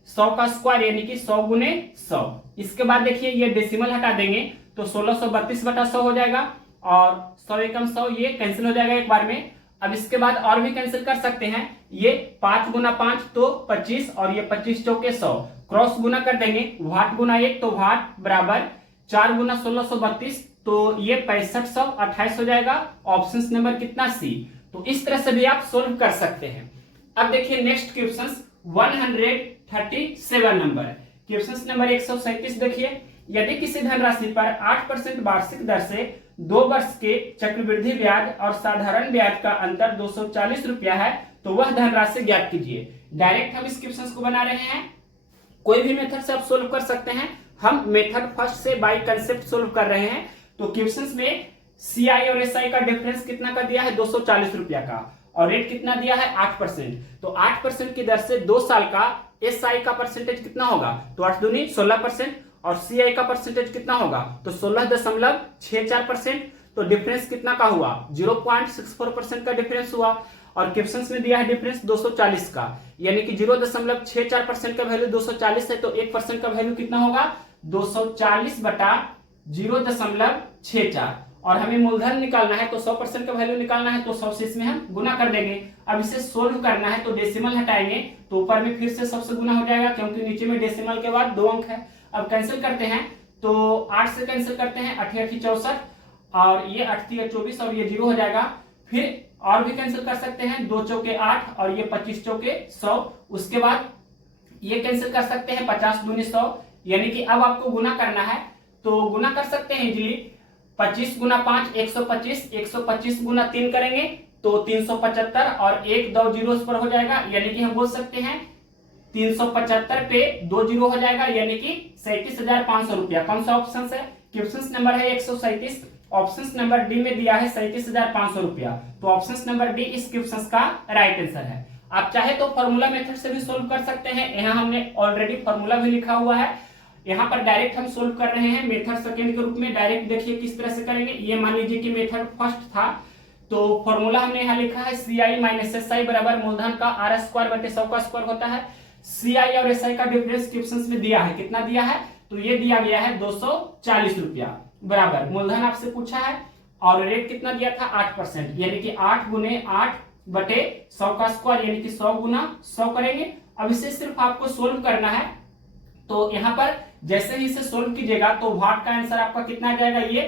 100 का स्क्वायर यानी कि 100 गुने 100। इसके बाद देखिए ये डेसिमल हटा देंगे तो 1632 बटा 100 हो जाएगा, और 100 एकम 100 ये कैंसिल हो जाएगा एक बार में। अब इसके बाद और भी कैंसिल कर सकते हैं। ये 5 गुना 5 तो 25, और ये 25 चौके 100, क्रॉस गुना कर देंगे, वाट गुना 1 तो वाट बराबर 4 गुना 1632, तो ये 6500 28 हो जाएगा। ऑप्शन नंबर कितना? सी। तो इस तरह से भी आप सोल्व कर सकते हैं। अब देखिए next question 137 number, question number 137 देखिए, यदि किसी धनराशि पर 8% वार्षिक दर से 2 वर्ष के चक्रवृद्धि ब्याज और साधारण ब्याज का अंतर 240 रुपया है तो वह धनराशि ज्ञात कीजिए। डायरेक्ट हम इस क्वेश्चन को बना रहे हैं, कोई भी मेथड से आप सोल्व कर सकते हैं। हम मेथड फर्स्ट से बाय कंसेप्ट सोल्व कर रहे हैं। तो क्वेश्चंस में सी आई और एस आई का डिफरेंस कितना का दिया है? 240 रुपया का, और रेट कितना दिया है? 8%। तो 8% की दर से 2 साल का एस आई का परसेंटेज कितना होगा? तो 8 दूनी 16%, और सी आई का परसेंटेज कितना होगा? तो 16.64%। तो डिफरेंस कितना का हुआ? 0.64% का डिफरेंस हुआ। और क्वेश्चंस में दिया है डिफरेंस 240 का, यानी कि 0.64% का वैल्यू 240 है, तो 1% का वैल्यू कितना होगा? 240 बटा 0.64। और हमें मूलधन निकालना है तो 100% का वैल्यू निकालना है, तो 100 से इसमें हम गुना कर देंगे। अब इसे सोल्व करना है तो डेसिमल हटाएंगे तो ऊपर में फिर से 100 से गुना हो जाएगा, क्योंकि नीचे में डेसिमल के बाद 2 अंक है। अब कैंसिल करते हैं तो 8 से कैंसिल करते हैं, 8 8 64, और ये 8 3 24, और ये 0 हो जाएगा। फिर और भी कैंसिल कर सकते हैं, 2 चौके 8, और ये 25 चौके 100। उसके बाद ये कैंसिल कर सकते हैं, 50 दूनी 100, यानी कि अब आपको गुना करना है तो गुना कर सकते हैं इजीली। 25 गुना 5 125, 125 गुना 3 करेंगे तो 375, और 1 2 जीरो पर हो जाएगा, यानी कि हम बोल सकते हैं 375 पे 2 जीरो हो जाएगा, यानी कि 37,500 रुपया। कौन सा ऑप्शन है? क्वेश्चन नंबर है 137, ऑप्शन नंबर डी में दिया है 37,500 रुपया। तो ऑप्शन नंबर डी इस क्वेश्चन का राइट आंसर है। आप चाहे तो फॉर्मूला मेथड से भी सोल्व कर सकते हैं, यहाँ हमने ऑलरेडी फॉर्मूला भी लिखा हुआ है। यहाँ पर डायरेक्ट हम सोल्व कर रहे हैं मेथड सेकेंड के रूप में। डायरेक्ट देखिए किस तरह से करेंगे। ये मान लीजिए कि मेथड फर्स्ट था, तो फॉर्मूला हमने यहाँ लिखा है सी आई माइनस एस आई बराबर मूलधन का आर स्क्वायर बटे 100 का स्क्वायर होता है। सी आई और एस आई का डिफरेंस क्वेश्चन में दिया है, कितना दिया है? तो ये दिया गया है 240 रुपया बराबर मूलधन आपसे पूछा है, और रेट कितना दिया था? 8%, यानी कि 8 गुने 8 बटे 100 का स्क्वायर, यानी कि 100 गुना 100 करेंगे। अब इसे सिर्फ आपको सोल्व करना है। तो यहाँ पर जैसे ही इसे सोल्व कीजिएगा तो वाट का आंसर आपका कितना आ जाएगा? ये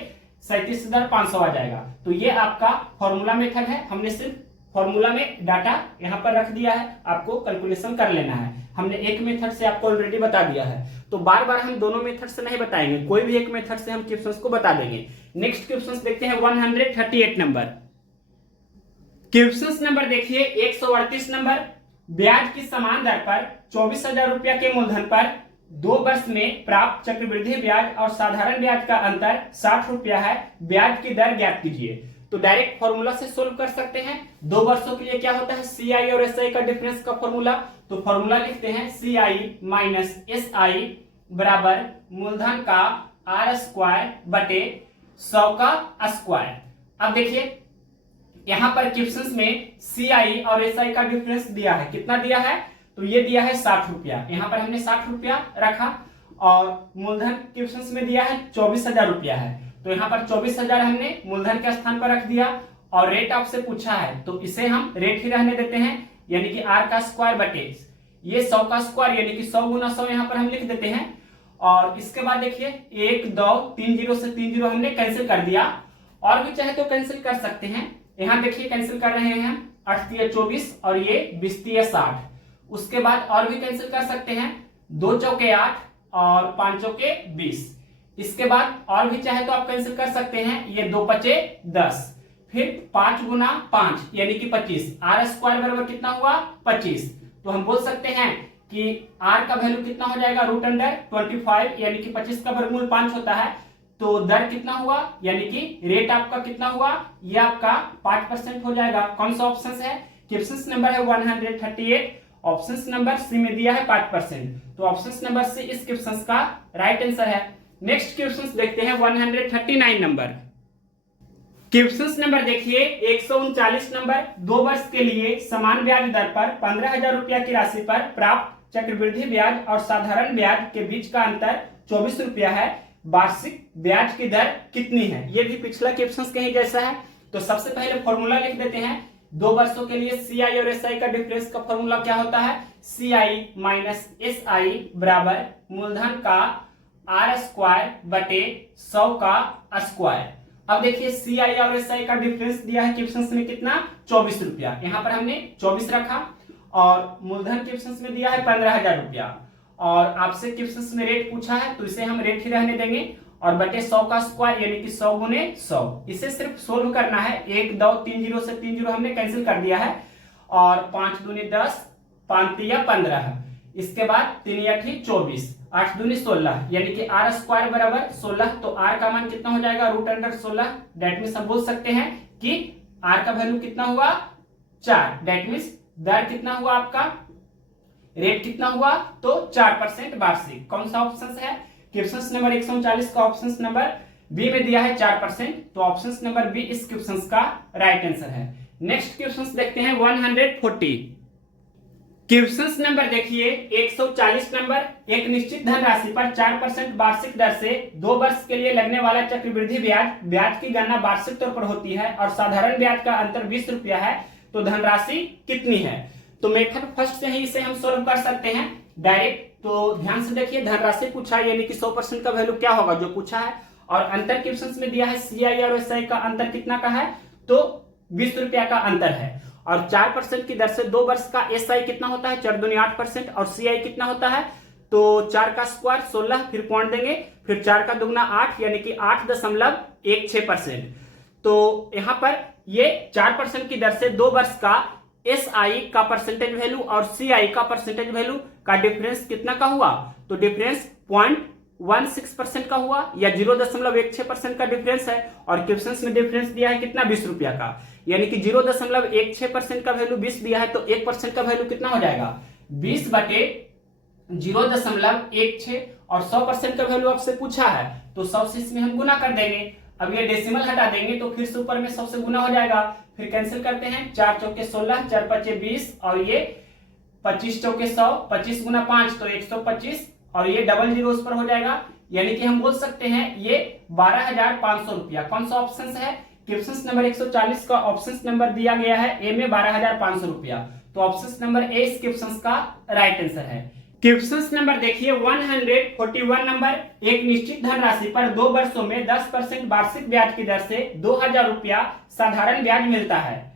37,500 आ जाएगा। तो ये आपका फॉर्मूला मेथड है। हमने सिर्फ फॉर्मूला में डाटा यहाँ पर रख दिया है, आपको कैलकुलेशन कर लेना है। हमने एक मेथड से आपको ऑलरेडी बता दिया है, तो बार बार हम दोनों मेथड से नहीं बताएंगे, कोई भी एक मेथड से हम क्वेश्चंस को बता देंगे। नेक्स्ट क्वेश्चंस देखते हैं 138 नंबर। क्वेश्चंस नंबर देखिए 138 नंबर, ब्याज की समान दर पर 24,000 रुपया के मूलधन पर 2 वर्ष में प्राप्त चक्रवृद्धि ब्याज और साधारण ब्याज का अंतर 60 रुपया है, ब्याज की दर ज्ञात कीजिए। तो डायरेक्ट फॉर्मूला से सोल्व कर सकते हैं। 2 वर्षों के लिए क्या होता है? सी आई और एस आई का डिफरेंस का फॉर्मूला। तो फॉर्मूला लिखते हैं सी आई माइनस एस आई बराबर मूलधन का आर स्क्वायर बटे 100 का स्क्वायर। अब देखिए यहां पर क्वेश्चंस में सी आई और एस आई का डिफरेंस दिया है, कितना दिया है? तो ये दिया है 60 रुपया, यहाँ पर हमने 60 रुपया रखा, और मूलधन क्वेश्चंस में दिया है 24,000 रुपया है, तो यहाँ पर 24,000 हमने मूलधन के स्थान पर रख दिया। और रेट आपसे पूछा है तो इसे हम रेट ही रहने देते हैं, यानी कि आर का स्क्वायर बटे ये 100 का स्क्वायर, यानी कि 100 गुना 100 यहाँ पर हम लिख देते हैं। और इसके बाद देखिए 1 2 3 जीरो से 3 जीरो हमने कैंसिल कर दिया, और भी चाहे तो कैंसिल कर सकते हैं। यहाँ देखिए कैंसिल कर रहे हैं हम, 8 3 24, और ये 20 3 60। उसके बाद और भी कैंसिल कर सकते हैं, 2 चौके 8 और 5 चौके 20। इसके बाद और भी चाहे तो आप कैंसिल कर सकते हैं, ये 2 5 10। फिर 5 गुना 5 यानी कि 25, आर स्क्वायर बराबर कितना हुआ 25। तो हम बोल सकते हैं कि आर का वैल्यू कितना हो जाएगा √25 यानी कि 25 का वर्गमूल 5 होता है। तो दर कितना हुआ यानी कि रेट आपका कितना हुआ, ये आपका 5% हो जाएगा। कौन सा ऑप्शन है, क्वेश्चन नंबर है 138, ऑप्शन नंबर सी में दिया है 5%, तो ऑप्शन नंबर सी इस क्वेश्चन का राइट आंसर है। नेक्स्ट क्वेश्चन देखते हैं 139 नंबर। क्वेश्चन नंबर देखिए 139 नंबर, 2 वर्ष के लिए समान ब्याज दर पर 15,000 रुपया की राशि पर प्राप्त चक्रवृद्धि ब्याज और साधारण ब्याज के बीच का अंतर 24 रुपया है, वार्षिक ब्याज की दर कितनी है। ये भी पिछला क्वेश्चन कहीं जैसा है। तो सबसे पहले फॉर्मूला लिख देते हैं। 2 वर्षों के लिए सीआई और एसआई का डिफरेंस का फॉर्मूला क्या होता है, सीआई माइनस एसआई बराबर मूलधन का आर स्क्वायर बटे 100 का स्क्वायर। अब देखिए सीआई और एसआई का डिफरेंस दिया है क्वेश्चन में कितना 24 रुपया, यहाँ पर हमने 24 रखा, और मूलधन क्वेश्चन में दिया है 15,000 रुपया, और आपसे क्वेश्चन में रेट पूछा है तो इसे हम रेट ही रहने देंगे, और बटे 100 का स्क्वायर यानी कि 100 गुने 100। इसे सिर्फ सोल्व करना है, 1 2 3 जीरो से 3 जीरो हमने कैंसिल कर दिया है, और 5 दूनी 10, 5 तिया 15, इसके बाद 3 8 24, 8 दूनी 16 यानी कि आर स्क्वायर बराबर 16। तो आर का मान कितना हो जाएगा √16। डेट मीन्स हम बोल सकते हैं कि आर का वैल्यू कितना हुआ 4। डेट मीन्स दर कितना हुआ आपका, रेट कितना हुआ तो 4% वार्षिक। कौन सा ऑप्शन है, क्वेश्चन नंबर 139 का ऑप्शन नंबर बी में दिया है 4%, तो ऑप्शन नंबर बी इस क्वेश्चन का राइट आंसर है। नेक्स्ट क्वेश्चन देखते हैं 140। क्वेश्चन नंबर देखिए 140 नंबर, एक निश्चित धनराशि पर 4% वार्षिक दर से 2 वर्ष के लिए लगने वाला चक्रवृद्धि ब्याज की गणना वार्षिक तौर पर होती है और साधारण ब्याज का अंतर 20 रुपया है, तो धनराशि कितनी है। तो मेथड फर्स्ट से ही इसे हम सोल्व कर सकते हैं डायरेक्ट। तो ध्यान से देखिए, धनराशि पूछा है यानी कि 100% का वैल्यू क्या होगा जो पूछा है, और अंतर क्वेश्चन में दिया है सीआई और एसआई का अंतर कितना का है तो 20 रुपया का अंतर है, और 4% की दर से 2 वर्ष का एसआई कितना होता है 4 दूनी 8%, और सीआई कितना होता है तो 4 का स्क्वायर 16, फिर पॉइंट देंगे, फिर 4 का दुगना 8 यानी कि 8.16%। तो यहाँ पर ये 4% की दर से 2 वर्ष का एसआई का परसेंटेज वैल्यू और सीआई का परसेंटेज वैल्यू का डिफरेंस कितना का हुआ, तो डिफरेंस 0.16% का हुआ या 0.16% का डिफरेंस है, और क्वेश्चन में डिफरेंस दिया है कितना 20 रुपया का, यानी कि 0.16% का वैल्यू 20 दिया है, तो 1% का वैल्यू कितना हो जाएगा 20 बटे 0.16, और 100% का वैल्यू आपसे पूछा है तो 100 से इसमें हम गुना कर देंगे। अब ये डेसिमल हटा देंगे तो फिर से ऊपर में 100 से गुना हो जाएगा, फिर कैंसिल करते हैं, 4 चौके 16, 4 पचे 20, और ये 25 चौके 100, 25 गुना 5 तो 125, और ये डबल जीरो उस पर हो जाएगा, यानी कि हम बोल सकते हैं ये 12,500 रुपया। कौन सा ऑप्शन है, क्वेश्चन नंबर 140 का ऑप्शन नंबर दिया गया है ए में 12,500 रुपया, तो ऑप्शन नंबर ए इस क्वेश्चन का राइट आंसर है। क्वेश्चन नंबर देखिए 141 नंबर, एक निश्चित धनराशि पर 2 वर्षों में 10% वार्षिक ब्याज की दर से 2,000 रुपया साधारण ब्याज मिलता है।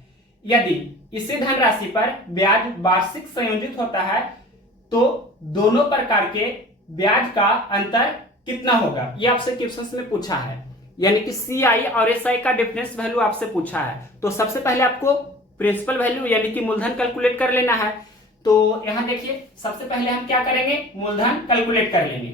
यदि इसी धनराशि पर ब्याज वार्षिक संयोजित होता है तो दोनों प्रकार के ब्याज का अंतर कितना होगा, ये आपसे क्वेश्चन में पूछा है, यानी कि सीआई और एसआई का डिफरेंस वैल्यू आपसे पूछा है। तो सबसे पहले आपको प्रिंसिपल वैल्यू यानी कि मूलधन कैलकुलेट कर लेना है। तो यहां देखिए सबसे पहले हम क्या करेंगे, मूलधन कैलकुलेट कर लेंगे।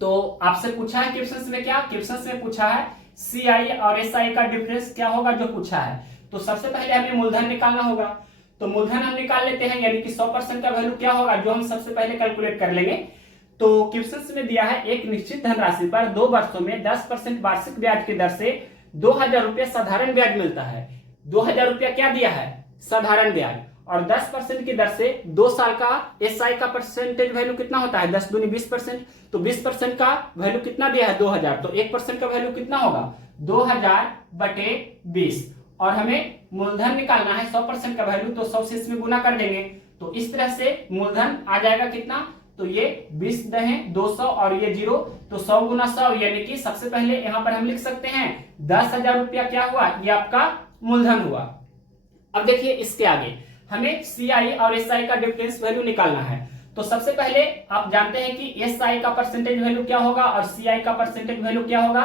तो आपसे पूछा है क्वेश्चन में क्या, क्वेश्चन में पूछा है सीआई और एसआई का डिफरेंस क्या होगा जो पूछा है, तो सबसे पहले हमें मूलधन निकालना होगा। तो मूलधन हम निकाल लेते हैं, यानी कि 100% का वैल्यू क्या होगा जो हम सबसे पहले कैलकुलेट कर लेंगे। तो क्वेश्चन में दिया है एक निश्चित धनराशि पर 2 वर्षों में 10% वार्षिक ब्याज की दर से 2,000 रुपया साधारण ब्याज मिलता है। 2,000 रुपया क्या दिया है साधारण ब्याज, और 10% की दर से 2 साल का एसआई का परसेंटेज वैल्यू कितना होता है 10 दूनी 20%, तो 20% का वैल्यू कितना दिया है 2,000, तो 1% का वैल्यू कितना होगा 2,000 बटे 20, और हमें मूलधन निकालना है 100% का वैल्यू, तो 100 से इसमें गुना कर देंगे। तो इस तरह से मूलधन आ जाएगा कितना, तो ये 20 दहे 200 और ये 0, तो 100 गुना 100 यानी कि सबसे पहले यहाँ पर हम लिख सकते हैं 10,000 रुपया क्या हुआ, ये आपका मूलधन हुआ। अब देखिए इसके आगे हमें सीआई और एसआई का डिफरेंस वैल्यू निकालना है। तो सबसे पहले आप जानते हैं कि एसआई का परसेंटेज वैल्यू क्या होगा और सीआई का परसेंटेज वैल्यू क्या होगा।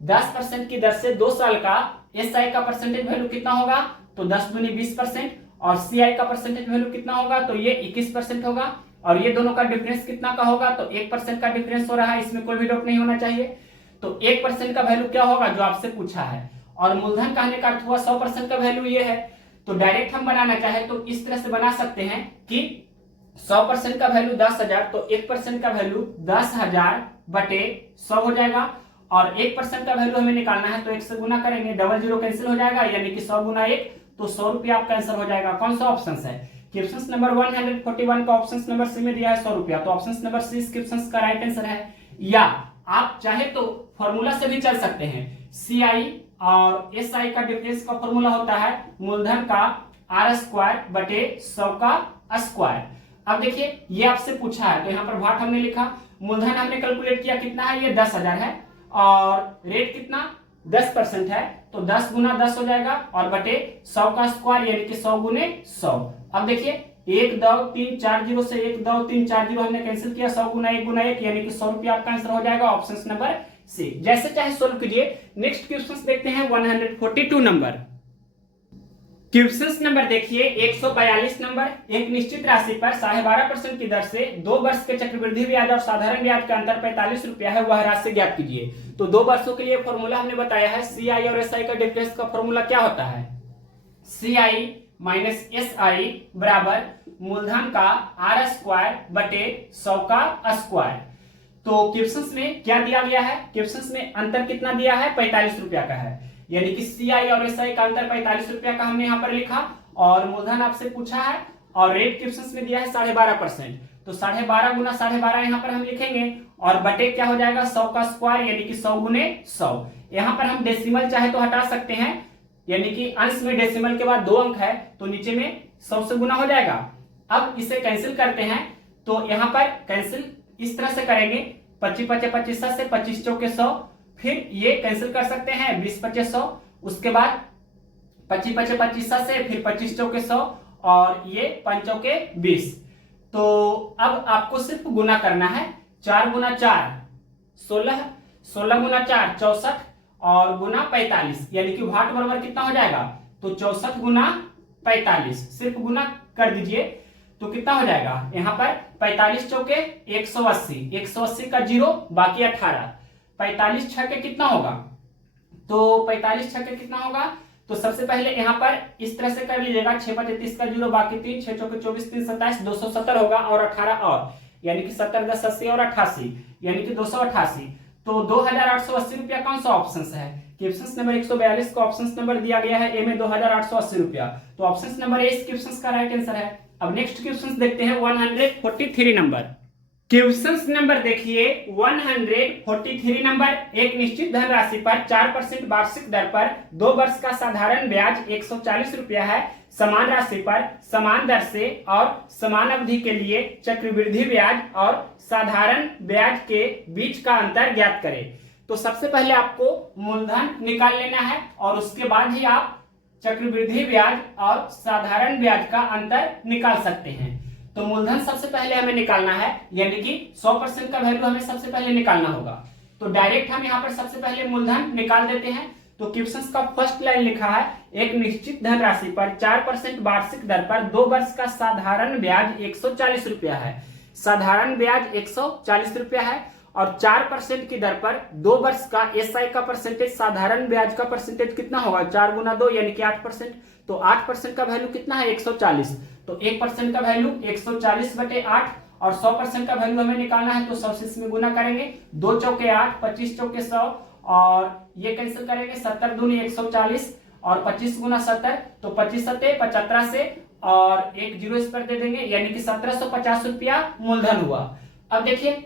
10% की दर से 2 साल का SI का परसेंटेज वैल्यू कितना होगा, तो 10 दूनी 20%, और CI का परसेंटेज वैल्यू कितना होगा, तो ये 21% होगा, और ये दोनों का डिफरेंस कितना का होगा, तो 1% का डिफरेंस हो रहा है, इसमें कोई भी डाउट नहीं होना चाहिए। तो 1% का वैल्यू क्या होगा जो आपसे पूछा है, और मूलधन कहने का अर्थ हुआ 100% का वैल्यू ये है। तो डायरेक्ट हम बनाना चाहे तो इस तरह से बना सकते हैं कि 100% का वैल्यू 10,000, तो 1% का वैल्यू 10,000 बटे 100 हो जाएगा, और 1% का वैल्यू हमें निकालना है तो 1 से गुना करेंगे, डबल जीरो कैंसिल हो जाएगा, यानी कि 100 गुना 1, तो 100 रुपया आपका आंसर हो जाएगा। कौन सा ऑप्शन है, क्वेश्चन नंबर 141 का ऑप्शन नंबर सी में दिया है 100 रुपया, तो ऑप्शन नंबर सी इस क्वेश्चन का राइट आंसर है। या आप चाहे तो फॉर्मूला से भी चल सकते हैं, CI और SI का डिफरेंस का फॉर्मूला होता है मूलधन का R² बटे 100 का स्क्वायर। अब देखिए ये आपसे पूछा है तो यहाँ पर व्हाट हमने लिखा, मूलधन हमने कैलकुलेट किया कितना है, ये 10,000 है, और रेट कितना 10% है, तो 10 गुना 10 हो जाएगा, और बटे 100 का स्क्वायर यानी कि 100 गुने 100। अब देखिए 1 2 3 4 0 से 1 2 3 4 0 हमने कैंसिल किया, 100 गुना 1 गुना 1 यानी कि 100 रुपया आपका आंसर हो जाएगा, ऑप्शन नंबर सी। जैसे चाहे सोल्व कीजिए। नेक्स्ट क्वेश्चन देखते हैं 142 नंबर। क्वेश्चन नंबर देखिए 142 नंबर, एक निश्चित राशि पर 12.5% की दर से 2 वर्ष के चक्रवृद्धि ब्याज और साधारण ब्याज का अंतर 45 रुपया है, वह राशि ज्ञात कीजिए। तो 2 वर्षों के लिए फॉर्मूला हमने बताया है, CI और SI का डिफरेंस का फॉर्मूला क्या होता है, CI माइनस SI बराबर मूलधन का R² बटे 100 का स्क्वायर। तो क्वेश्चन में क्या दिया गया है, क्वेश्चन में अंतर कितना दिया है, 45 रुपया का है, यानी कि CI और SI का अंतर 45 रुपया का हमने यहाँ पर लिखा, और मूलधन आपसे पूछा है, और रेट क्वेश्चन में दिया है 12.5%, तो 12.5 गुना 12.5 यहाँ पर हम लिखेंगे, और बटे क्या हो जाएगा 100 का स्क्वायर यानी कि 100 गुने 100। यहाँ पर हम डेसिमल चाहे तो हटा सकते हैं, यानी कि अंश में डेसिमल के बाद 2 अंक है तो नीचे में 100 से गुना हो जाएगा। अब इसे कैंसिल करते हैं, तो यहाँ पर कैंसिल इस तरह से करेंगे, 25 पचे 25 से 25 चौके 100, फिर ये कैंसिल कर सकते हैं 20 पचे 100, उसके बाद 25 पचे 25 से फिर 25 चौके 100, और ये 5 चौके 20। तो अब आपको सिर्फ गुना करना है, 4 गुना 4 16, 16 गुना 4 64, और गुना 45, यानी कि वाट बराबर कितना हो जाएगा, तो 64 गुना 45, सिर्फ गुना कर दीजिए तो कितना हो जाएगा, यहाँ पर 45 चौके 180, 180 का 0 बाकी 18, 45 छक्के कितना होगा, तो 45 छक्के कितना होगा, तो सबसे पहले यहाँ पर इस तरह से कर लीजिएगा, 6 पचे 30 का 0 बाकी 3, 6 चौके 24 3 27 270 होगा, और 18 और यानी कि 70 10 80 और 88 यानी कि 288, तो 2880 रुपया कौन सा ऑप्शन है, क्वेश्चन नंबर 142 का ऑप्शन नंबर दिया गया है ए में 2880 रुपया, तो ऑप्शन नंबर ए इस क्वेश्चन का राइट आंसर है। अब नेक्स्ट क्वेश्चन देखते हैं 143 नंबर। क्वेश्चन नंबर देखिए 143 नंबर, एक निश्चित धनराशि पर 4% वार्षिक दर पर 2 वर्ष का साधारण ब्याज 140 रुपया है, समान राशि पर समान दर से और समान अवधि के लिए चक्रवृद्धि ब्याज और साधारण ब्याज के बीच का अंतर ज्ञात करें। तो सबसे पहले आपको मूलधन निकाल लेना है, और उसके बाद ही आप चक्रवृद्धि ब्याज और साधारण ब्याज का अंतर निकाल सकते हैं। तो मूलधन सबसे पहले हमें निकालना है, यानी कि 100% का वैल्यू हमें सबसे पहले निकालना होगा। तो डायरेक्ट हम यहाँ पर सबसे पहले मूलधन निकाल देते हैं। तो क्वेश्चन का फर्स्ट लाइन लिखा है, एक निश्चित धनराशि पर 4% वार्षिक दर पर 2 वर्ष का साधारण ब्याज 140 रुपया है। साधारण ब्याज 140 रुपया है, और 4% की दर पर 2 वर्ष का SI का परसेंटेज, साधारण ब्याज का परसेंटेज कितना होगा, 4 गुना 2 यानी कि 8%। तो 8% का वैल्यू कितना है, 140। तो 1% का वैल्यू 140 बटे 8, और 100% का वैल्यू हमें निकालना है तो 100 से इसमें गुना करेंगे, 2 चौके 8, 25 चौके 100, और ये कैंसिल करेंगे, 70 दूनी 140, और 25 गुना 70, तो 25 सत्ते 75 से, और एक जीरो इस पर दे देंगे, यानी कि 1750 रुपया मूलधन हुआ। अब देखिए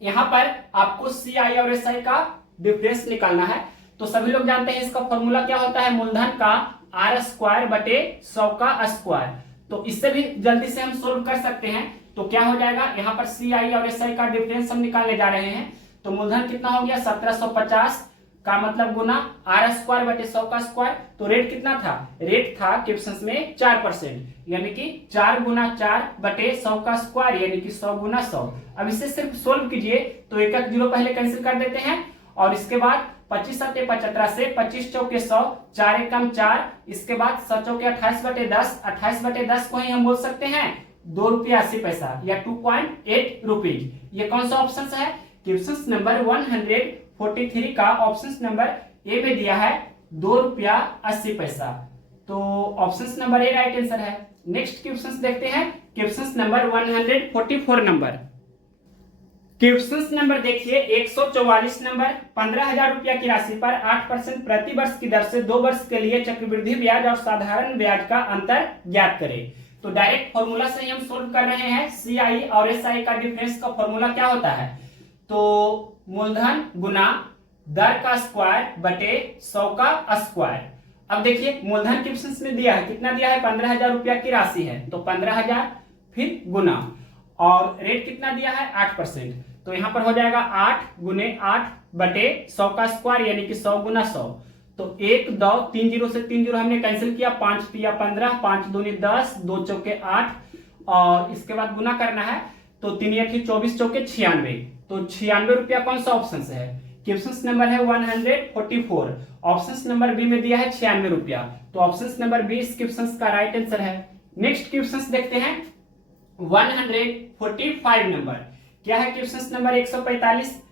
यहाँ पर आपको CI और SI का डिफरेंस निकालना है। तो सभी लोग जानते हैं इसका फॉर्मूला क्या होता है, मूलधन का R² बटे 100 का स्क्वायर। तो इससे भी जल्दी से हम सोल्व कर सकते हैं। तो क्या हो जाएगा, यहाँ पर CI और SI का डिफरेंस हम निकालने जा रहे हैं। तो मूलधन कितना हो गया, 1750 का मतलब गुना R² बटे 100 का स्क्वायर। तो रेट कितना था, रेट था क्वेश्चन में 4%, यानी कि 4 गुना 4 बटे 100 का स्क्वायर, यानी कि 100 गुना 100। अब इसे सिर्फ सोल्व कीजिए, तो एक एक जीरो पहले कैंसिल कर देते हैं, और इसके बाद 25 सत्ते 75 से 25 चौके 100, 4 एकम 4, इसके बाद 100 चौके 28/10, 28/10 को ही हम बोल सकते हैं ₹2.80 या 2.8 रुपीज। ये कौन सा ऑप्शन है? क्वेश्चन नंबर 143 का ऑप्शन नंबर ए में दिया है ₹2.80। तो option number A right answer है। नेक्स्ट क्वेश्चन देखते हैं, question number 144 number. Question number देखिए 144 नंबर, 15,000 रुपया की राशि पर 8% प्रति वर्ष की दर से 2 वर्ष के लिए चक्रवृद्धि ब्याज और साधारण ब्याज का अंतर ज्ञात करें। तो डायरेक्ट फॉर्मूला से ही हम सोल्व कर रहे हैं। सीआई और एसआई का डिफरेंस का फॉर्मूला क्या होता है? तो मूलधन गुना दर का स्क्वायर बटे 100 का स्क्वायर। अब देखिए मूलधन क्वेश्चन में दिया है, कितना दिया है? 15,000 रुपया की राशि है, तो 15,000 फिर गुना, और रेट कितना दिया है? 8%। तो यहां पर हो जाएगा 8 गुने 8 बटे 100 का स्क्वायर, यानी कि 100 गुना 100। तो 1 2 3 जीरो से 3 जीरो हमने कैंसिल किया, 5 तिया 15, 5 दूनी 10, 2 चौके 8, और इसके बाद गुना करना है, तो 3 या 24 चौके 96। तो 96 रुपया कौन सा ऑप्शन से है? क्वेश्चन नंबर है 144, ऑप्शन नंबर बी में दिया है 96 रुपया। तो ऑप्शन नंबर बी इस क्वेश्चन का राइट आंसर है। नेक्स्ट क्वेश्चन देखते हैं 145 नंबर। क्या है क्वेश्चन नंबर 145?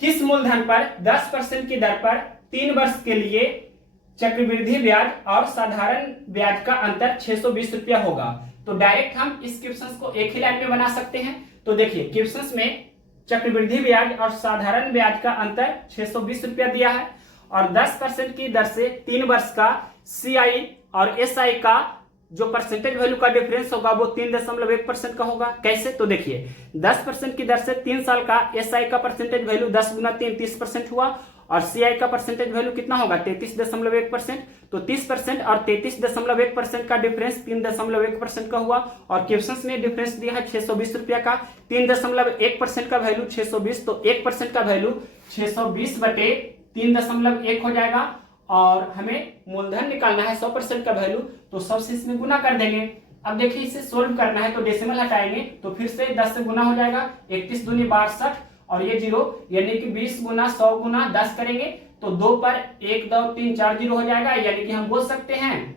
किस मूलधन पर 10% की दर पर 3 वर्ष के लिए चक्रवृद्धि ब्याज और साधारण ब्याज का अंतर 620 रुपया होगा? तो डायरेक्ट हम इस क्वेश्चन को एक ही लाइन में बना सकते हैं। तो देखिए क्वेश्चन में चक्रवृद्धि ब्याज और साधारण ब्याज का अंतर 620 रुपया दिया है, और 10% की दर से 3 वर्ष का सीआई और एसआई का जो परसेंटेज वैल्यू का डिफरेंस होगा वो 3.1% का होगा। कैसे? तो देखिए 10% की दर से 3 साल का एसआई का परसेंटेज वैल्यू 10 गुना 3 30% हुआ, और सीआई का परसेंटेज वैल्यू कितना होगा? 33.1%। तो 30% और 33.1% का डिफरेंस 3.1% का हुआ, और क्वेश्चन में डिफरेंस दिया है 620 रुपया का। 3.1% का वैल्यू 620, तो 1% का वैल्यू 620 बटे 3.1 हो जाएगा, और हमें मूलधन निकालना है 100% का वैल्यू, तो 100 से इसमें गुना कर देंगे। अब देखिए इसे सोल्व करना है, तो डेसिमल हटाएंगे, तो फिर से 10 से गुना हो जाएगा, 31 दूनी 62, और ये 0, यानी कि 20 गुना 100 गुना 10 करेंगे, तो 2 पर 1 2 3 4 जीरो हो जाएगा, यानी कि हम बोल सकते हैं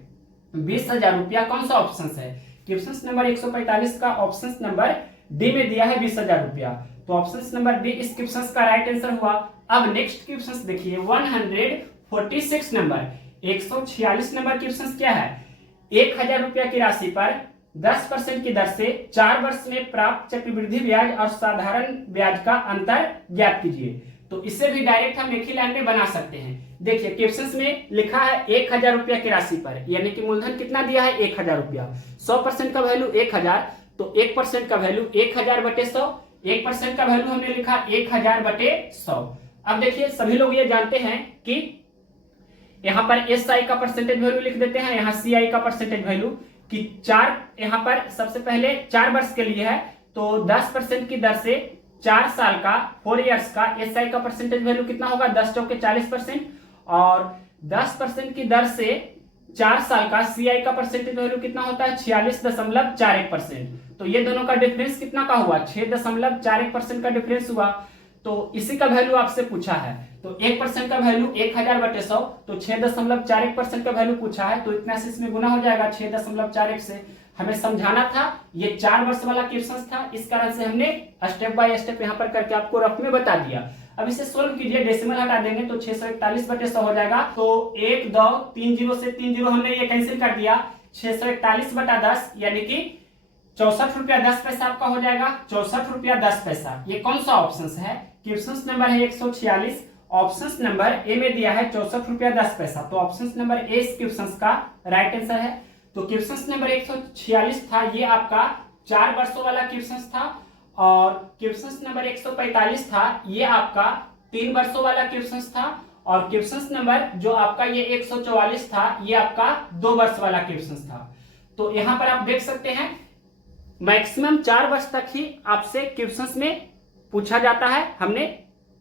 20,000 रुपया। कौन सा ऑप्शन है? क्वेश्चन नंबर 145 का ऑप्शन नंबर डी में दिया है 20,000 रुपया। तो ऑप्शन नंबर डी इस क्वेश्चन का राइट आंसर हुआ। अब नेक्स्ट क्वेश्चन देखिए 146 नंबर, 146 नंबर क्वेश्चन क्या है? 1,000 रुपया की राशि पर 10% की दर से 4 वर्ष में प्राप्त चक्रवृद्धि ब्याज और साधारण ब्याज का अंतर ज्ञात कीजिए। तो इसे भी डायरेक्ट हम एक ही लाइन में बना सकते हैं। देखिए क्वेश्चन में लिखा है 1,000 रुपया की राशि पर, यानी कि मूलधन कितना दिया है? 1,000 रुपया। 100% का वैल्यू 1,000, तो 1% का वैल्यू 1,000 बटे 100, 1% का वैल्यू हमने लिखा 1,000 बटे 100। अब देखिए सभी लोग ये जानते हैं कि यहाँ पर एसआई का परसेंटेज वैल्यू लिख देते हैं, यहाँ सीआई का परसेंटेज वैल्यू, कि 4 यहाँ पर सबसे पहले 4 वर्ष के लिए है, तो 10% की दर से 4 साल का 4 इयर्स का एसआई का परसेंटेज वैल्यू कितना होगा? 10 चौके 40%, और 10% की दर से 4 साल का सीआई का परसेंटेज वैल्यू कितना होता है? 46.41%। तो ये दोनों का डिफरेंस कितना का हुआ? 6.41% का डिफरेंस हुआ। तो इसी का वैल्यू आपसे पूछा है, तो 1% का वैल्यू 1,000 बटे 100, तो 6.41% का वैल्यू पूछा है, तो इतना से इसमें गुना हो जाएगा 6.41 से। हमें समझाना था, ये 4 वर्ष वाला क्वेश्चन था, इस कारण से हमने स्टेप बाय स्टेप यहाँ पर करके आपको रफ में बता दिया। अब इसे सोल्व कीजिए, डेसिमल हटा देंगे तो 641 बटे 100 हो जाएगा। तो 1 2 3 जीरो से 3 जीरो हमने ये कैंसिल कर दिया, 641 बटा 10, यानी कि 64 रुपया 10 पैसा आपका हो जाएगा, 64 रुपया 10 पैसा। ये कौन सा ऑप्शन है? क्वेश्चन नंबर है 146, ऑप्शन नंबर ए में दिया है 64 रुपया 10 पैसा। तो ऑप्शन नंबर ए इस क्वेश्चन का राइट आंसर है। तो क्वेश्चन नंबर 146 था, ये आपका 4 वर्षों वाला क्वेश्चन था, और क्वेश्चन नंबर 145 था, ये आपका 3 वर्षों वाला क्वेश्चन था, और क्वेश्चन नंबर जो आपका ये 144 था, ये आपका 2 वर्ष वाला क्वेश्चन था। तो यहां पर आप देख सकते हैं मैक्सिमम 4 वर्ष तक ही आपसे क्वेश्चंस में पूछा जाता है, हमने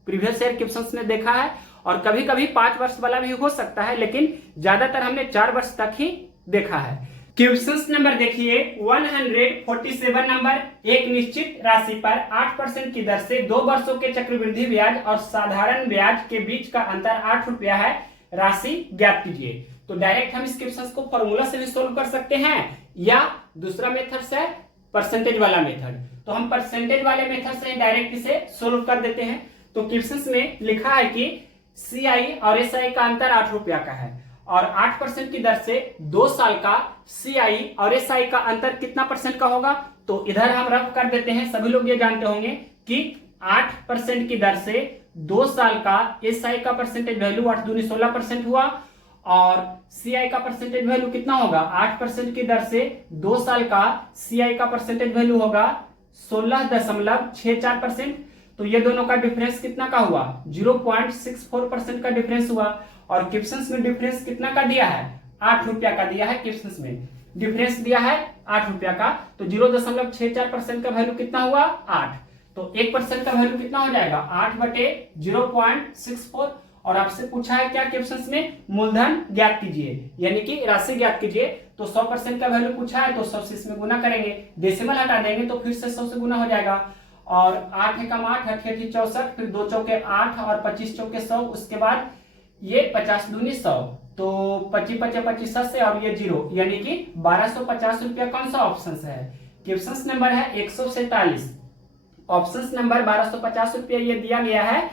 प्रीवियस ईयर क्वेश्चंस में देखा है, और कभी कभी 5 वर्ष वाला भी हो सकता है, लेकिन ज्यादातर हमने 4 वर्ष तक ही देखा है। क्वेश्चन नंबर देखिए 147 नंबर, एक निश्चित राशि पर 8% की दर से 2 वर्षों के चक्रवृद्धि ब्याज और साधारण ब्याज के बीच का अंतर 8 रुपया है, राशि ज्ञात कीजिए। तो डायरेक्ट हम इस क्वेश्चन को फॉर्मूला से भी सोल्व कर सकते हैं या दूसरा मेथड से परसेंटेज वाला मेथड। तो हम परसेंटेज वाले मेथड से डायरेक्ट इसे सोल्व कर देते हैं। तो क्वेश्चन में लिखा है कि सीआई और एसआई का अंतर 8 रुपया का है और 8% की दर से 2 साल का सीआई और एसआई का अंतर कितना परसेंट का होगा। तो इधर हम रफ कर देते हैं, सभी लोग ये जानते होंगे कि 8% की दर से 2 साल का एसआई का परसेंटेज वैल्यू 8 दूनी 16% हुआ और सीआई का परसेंटेज वैल्यू कितना होगा। 8% की दर से 2 साल का सीआई का परसेंटेज वैल्यू होगा 16.64%। तो ये दोनों का डिफरेंस कितना का हुआ, 0.64% का डिफरेंस हुआ। और क्वेश्चंस में डिफरेंस कितना का दिया है, 8 रुपया का दिया है। क्वेश्चंस में डिफरेंस दिया है 8 रुपया का, तो 0.64% का वैल्यू कितना हुआ, 8। तो 1% का वैल्यू कितना हो जाएगा, 8/0.64। और आपसे पूछा है क्या क्वेश्चंस में, मूलधन ज्ञात कीजिए यानी कि राशि ज्ञात कीजिए। तो 100% का वैल्यू पूछा है तो 100 से इसमें गुना करेंगे, डेसिमल हटा देंगे तो फिर से 100 से गुना हो जाएगा। और 8 एकम 8, 8 8 64, फिर 2 चौके 8 और 25 चौके 100, उसके बाद ये 50 दूनी 100, तो 25 25 25 से और ये 0 यानी कि 1250 रुपया कौन सा ऑप्शन है। क्वेश्चन नंबर है 147, ऑप्शन नंबर 1250 रुपया ये दिया गया है।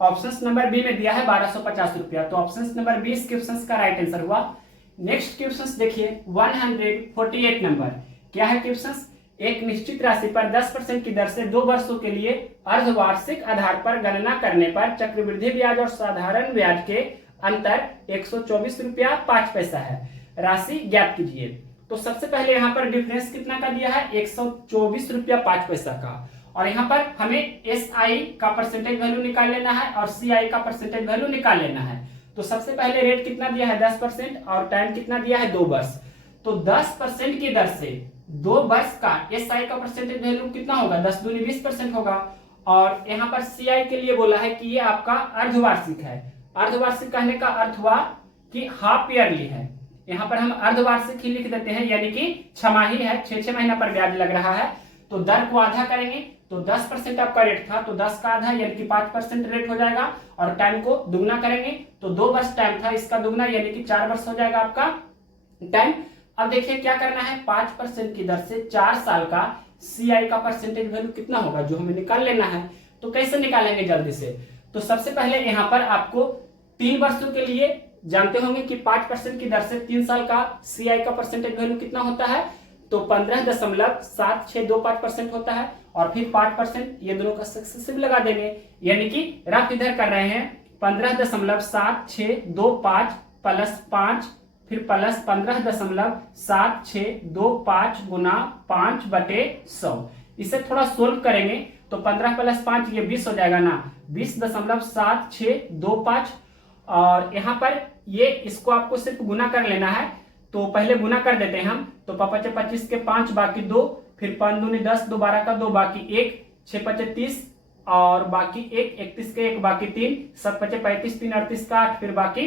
ऑप्शन नंबर बी में दिया है 1250 रुपया, तो ऑप्शन नंबर 20 क्वेश्चन का राइट आंसर हुआ। नेक्स्ट क्वेश्चन देखिए 148 नंबर, क्या है क्वेश्चन, एक निश्चित राशि पर 10% की दर से 2 वर्षों के लिए अर्धवार्षिक आधार पर गणना करने पर चक्रवृद्धि ब्याज और साधारण ब्याज के अंतर 124 रुपया 5 पैसा है, राशि ज्ञात कीजिए। तो सबसे पहले यहाँ पर डिफरेंस कितना का दिया है, 124 रुपया 5 पैसा का। और यहाँ पर हमें एस आई का परसेंटेज वैल्यू निकाल लेना है और सी आई का परसेंटेज वैल्यू निकाल लेना है। तो सबसे पहले रेट कितना दिया है 10% और टाइम कितना दिया है 2 वर्ष। तो 10% की दर से 2 वर्ष का एस आई का परसेंटेज वैल्यू कितना होगा, 10 दूनी 20% होगा। और यहाँ पर सी आई के लिए बोला है कि ये आपका अर्धवार्षिक है। अर्धवार्षिक कहने का अर्थ हुआ कि हाफ ईयरली है, यहाँ पर हम अर्धवार्षिक ही लिख देते हैं यानी कि छमाही है, 6 महीना पर ब्याज लग रहा है। तो दर को आधा करेंगे तो 10% आपका रेट था तो 10 का आधा यानी कि 5% रेट हो जाएगा। और टाइम को दुगना करेंगे तो 2 वर्ष टाइम था, इसका दुगना यानी कि 4 वर्ष हो जाएगा आपका टाइम। अब देखिए क्या करना है, 5% की दर से 4 साल का सीआई का परसेंटेज वैल्यू कितना होगा जो हमें निकाल लेना है। तो कैसे निकालेंगे जल्दी से, तो सबसे पहले यहाँ पर आपको 3 वर्षों के लिए जानते होंगे कि 5% की दर से 3 साल का सीआई का परसेंटेज वैल्यू कितना होता है, तो 15.7625% होता है। और फिर 5% ये दोनों का सक्सेसिव लगा देंगे यानी कि रफ इधर कर रहे हैं 15.7625 प्लस 5 फिर प्लस 15.7625 गुना 5/100। इसे थोड़ा सोल्व करेंगे तो 15 प्लस 5 ये 20 हो जाएगा ना, 20.7625। और यहाँ पर ये इसको आपको सिर्फ गुना कर लेना है, तो पहले गुना कर देते हैं हम। तो 5 25 के 5 बाकी 2, फिर 5 दूनी 10, 2 12 का 2 बाकी 1, 6 5 30 और बाकी 1, 31 के 1 बाकी 3, 7 5 35, 3 38 का 8 फिर बाकी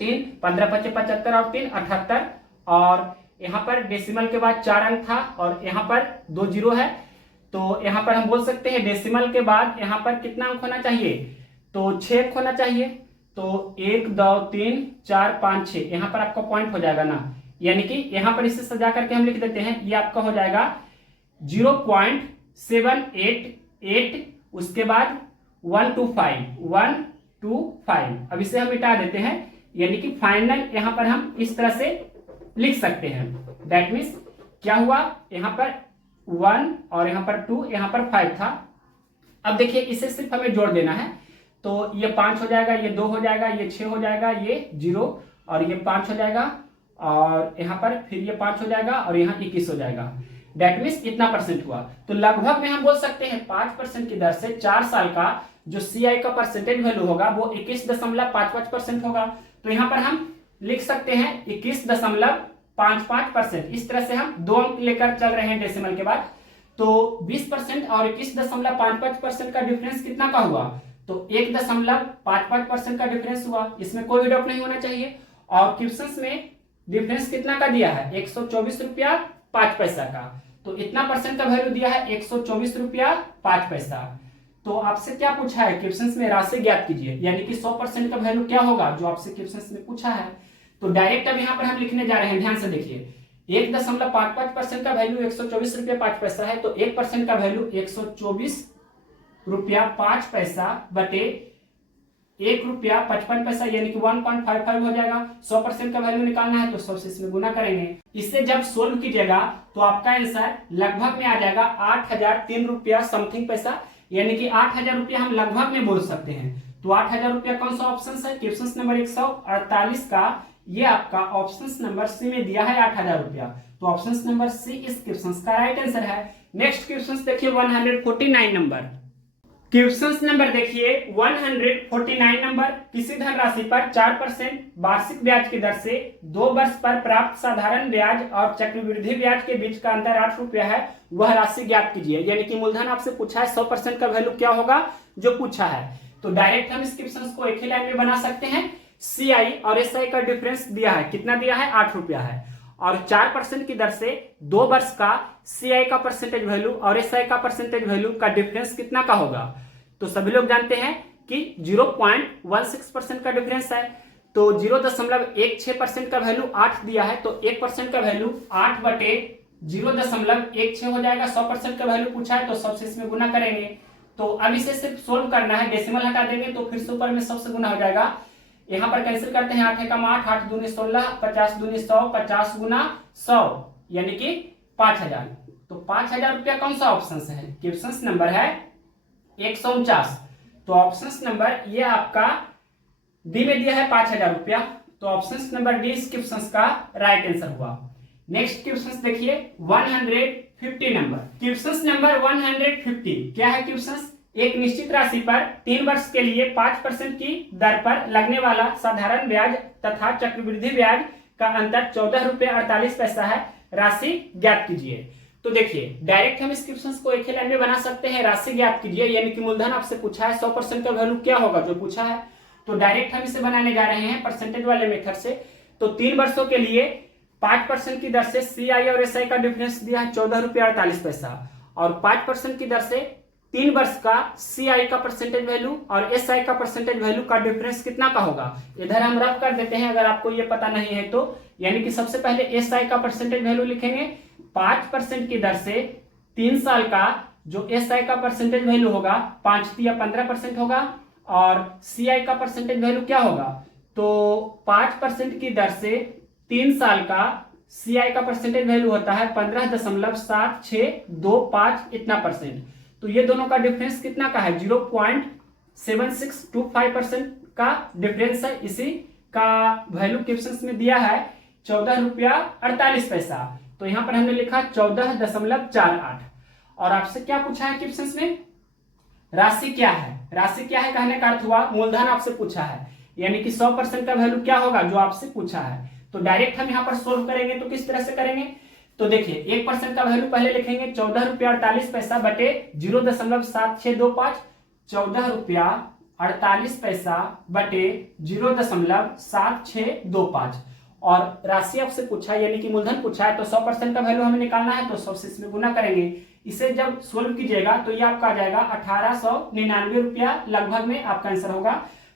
3, 15 5 75 और 3 78। और यहाँ पर डेसिमल के बाद 4 अंक था और यहाँ पर 2 जीरो है, तो यहाँ पर हम बोल सकते हैं डेसिमल के बाद यहाँ पर कितना अंक होना चाहिए, तो 6 अंक होना चाहिए। तो 1 2 3 4 5 6 यहाँ पर आपका पॉइंट हो जाएगा ना, यानी कि यहाँ पर इसे सजा करके हम लिख देते हैं, ये आपका हो जाएगा 0.788, उसके बाद 125। अब इसे हम मिटा देते हैं यानी कि फाइनल यहाँ पर हम इस तरह से लिख सकते हैं। दैट मीन्स क्या हुआ, यहाँ पर 1 और यहाँ पर 2, यहाँ पर 5 था। अब देखिए इसे सिर्फ हमें जोड़ देना है, तो ये 5 हो जाएगा, ये 2 हो जाएगा, ये 6 हो जाएगा, ये 0 और ये 5 हो जाएगा और यहाँ पर फिर ये 5 हो जाएगा और यहाँ 21 हो जाएगा। डेट मीन्स इतना परसेंट हुआ। तो लगभग में हम बोल सकते हैं 5% की दर से 4 साल का जो सीआई का परसेंटेज वैल्यू होगा वो 21.55% होगा। तो यहाँ पर हम लिख सकते हैं 21.55%। इस तरह से हम 2 अंक लेकर चल रहे हैं डेसिमल के बाद। तो 20% और 21.55% का डिफरेंस कितना का हुआ, तो 1.55% का डिफरेंस हुआ, इसमें कोई भी डाउट नहीं होना चाहिए। और क्वेश्चंस में डिफरेंस कितना का दिया है, 124 रुपया 5 पैसा का। तो इतना परसेंट का वैल्यू दिया है 124 रुपया 5 पैसा। तो आपसे क्या पूछा है क्वेश्चंस में, राशि ज्ञात कीजिए, यानी कि 100% का वैल्यू क्या होगा जो आपसे क्वेश्चंस में पूछा है। तो डायरेक्ट अब यहाँ पर हम लिखने जा रहे हैं, ध्यान से देखिए। 1.55% का वैल्यू 124 रुपया 5 पैसा है, तो 1% का वैल्यू 124 रुपया 5 पैसा बटे 1 रुपया 55 पैसा, यानी कि 1.55 हो जाएगा। 100% का वैल्यू निकालना है तो 100 से इसमें गुना करेंगे। इससे जब सोल्व कीजिएगा तो आपका आंसर लगभग में आ जाएगा 8,003 रुपया समथिंग पैसा, यानी कि 8,000 रुपया हम लगभग में बोल सकते हैं। तो 8,000 रुपया कौन सा ऑप्शन है, क्वेश्चन नंबर 148 का, ये आपका ऑप्शन नंबर सी में दिया है 8,000 रुपया। तो ऑप्शन नंबर सी इस क्वेश्चन का राइट आंसर है। नेक्स्ट क्वेश्चन देखिए 149 नंबर। क्वेश्चन नंबर देखिए 149 नंबर। किसी धनराशि पर 4% वार्षिक ब्याज की दर से 2 वर्ष पर प्राप्त साधारण ब्याज और चक्रवृद्धि ब्याज के बीच का अंतर 8 रुपया है, वह राशि ज्ञात कीजिए। यानी कि मूलधन आपसे पूछा है, 100% का वैल्यू क्या होगा जो पूछा है। तो डायरेक्ट हम इस क्वेश्चन को एक ही लाइन में बना सकते हैं। CI और SI का डिफरेंस दिया है, कितना दिया है, 8 रुपया है, और 4% की दर से 2 वर्ष का CI का परसेंटेज वैल्यू और SI का परसेंटेज वैल्यू का डिफरेंस कितना का होगा। तो सभी लोग जानते हैं कि 0.16% का डिफरेंस है। तो 0.16% का वैल्यू 8 दिया है, तो 1% का वैल्यू 8 बटे 0.16 हो जाएगा। 100% का वैल्यू पूछा है तो 100 से इसमें गुना करेंगे। तो अब इसे सिर्फ सोल्व करना है, डेसिमल हटा देंगे तो फिर से ऊपर में 100 से गुना हो जाएगा। यहाँ पर कैंसिल करते हैं, 8 एकम 8, 8 दूनी 16, 50 दूनी 100, 50 गुना 100 यानी कि 5,000। तो 5,000 रुपया कौन सा ऑप्शन है, क्वेश्चन नंबर है 149। तो ऑप्शन नंबर ये आपका डी में दिया है 5,000 रुपया। तो ऑप्शन नंबर डी इस क्वेश्चन का राइट आंसर हुआ। नेक्स्ट क्वेश्चन देखिए 150 नंबर। क्वेश्चन नंबर 150 क्या है क्वेश्चन, एक निश्चित राशि पर 3 वर्ष के लिए 5% की दर पर लगने वाला साधारण ब्याज तथा चक्रवृद्धि ब्याज का अंतर 14 रुपया 48 पैसा है, राशि ज्ञात कीजिए। तो देखिए डायरेक्ट हम इस क्वेश्चन को एक ही लाइन में बना सकते हैं, राशि ज्ञात कीजिए, यानी कि मूलधन आपसे पूछा है, 100% का वैल्यू क्या होगा जो पूछा है। तो डायरेक्ट हम इसे बनाने जा रहे हैं परसेंटेज वाले मेथड से। तो 3 वर्षों के लिए 5% की दर से CI और SI का डिफरेंस दिया है 14 रुपया 48 पैसा, और 5% की दर से 3 वर्ष का CI का परसेंटेज वैल्यू और SI का परसेंटेज वैल्यू का डिफरेंस कितना का होगा। इधर हम रफ कर देते हैं अगर आपको ये पता नहीं है तो, यानी कि सबसे पहले SI का परसेंटेज वैल्यू लिखेंगे। 5% की दर से 3 साल का जो SI का परसेंटेज वैल्यू होगा 5 या 15% होगा, और CI का परसेंटेज वैल्यू क्या होगा, तो 5% की दर से 3 साल का CI का परसेंटेज वैल्यू होता है 15.7625 इतना परसेंट। तो ये दोनों का डिफरेंस कितना का है, 0.7625% का डिफरेंस है। इसी का वैल्यू क्वेश्चन में दिया है 14 रुपया 48 पैसा। तो यहां पर हमने लिखा 14.48। और आपसे क्या पूछा है क्वेश्चन में, राशि क्या है। राशि क्या है कहने का अर्थ हुआ मूलधन आपसे पूछा है, यानी कि 100% का वैल्यू क्या होगा जो आपसे पूछा है। तो डायरेक्ट हम यहां पर सोल्व करेंगे तो किस तरह से करेंगे, तो देखिए 1% का वैल्यू पहले लिखेंगे 14 रुपया 48 पैसा बटे 0.7625, 14 रुपया 48 पैसा बटे 0.7625, और राशि आपसे पूछा है यानी कि मूलधन पूछा है, तो 100% का वैल्यू हमें निकालना है तो 100 से इसमें गुना करेंगे। इसे जब सोल्व कीजिएगा तो ये आपका आ जाएगा 1899 रुपया लगभग में आपका आंसर होगा।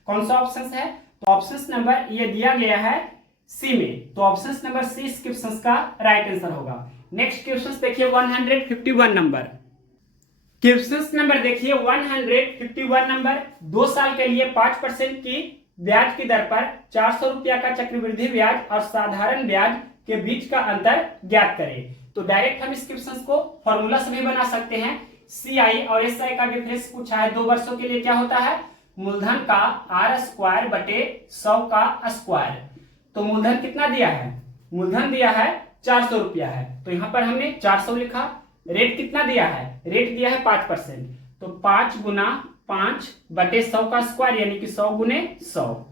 कौन सा ऑप्शन है, तो ऑप्शन नंबर ये दिया गया है सी में, तो ऑप्शन नंबर सी इस क्वेश्चन का राइट आंसर होगा। नेक्स्ट क्वेश्चन देखिए 151 नंबर। क्वेश्चन नंबर देखिए 151 नंबर। 2 साल के लिए 5% की ब्याज की दर पर 400 रुपया का चक्रवृद्धि ब्याज और साधारण ब्याज के बीच का अंतर ज्ञात करें। तो डायरेक्ट हम इस क्वेश्चन को फॉर्मूला से भी बना सकते हैं। CI और SI का डिफरेंस पूछा है 2 वर्षों के लिए, क्या होता है, मूलधन का R स्क्वायर बटे 100 का स्क्वायर। तो मूलधन कितना दिया है, मूलधन दिया है 400 रुपया है, तो यहां पर हमने 400 लिखा। रेट कितना दिया है, रेट दिया है 5%, तो 5 गुना 5 बटे 100 का स्क्वायर यानी कि 100 गुने 100।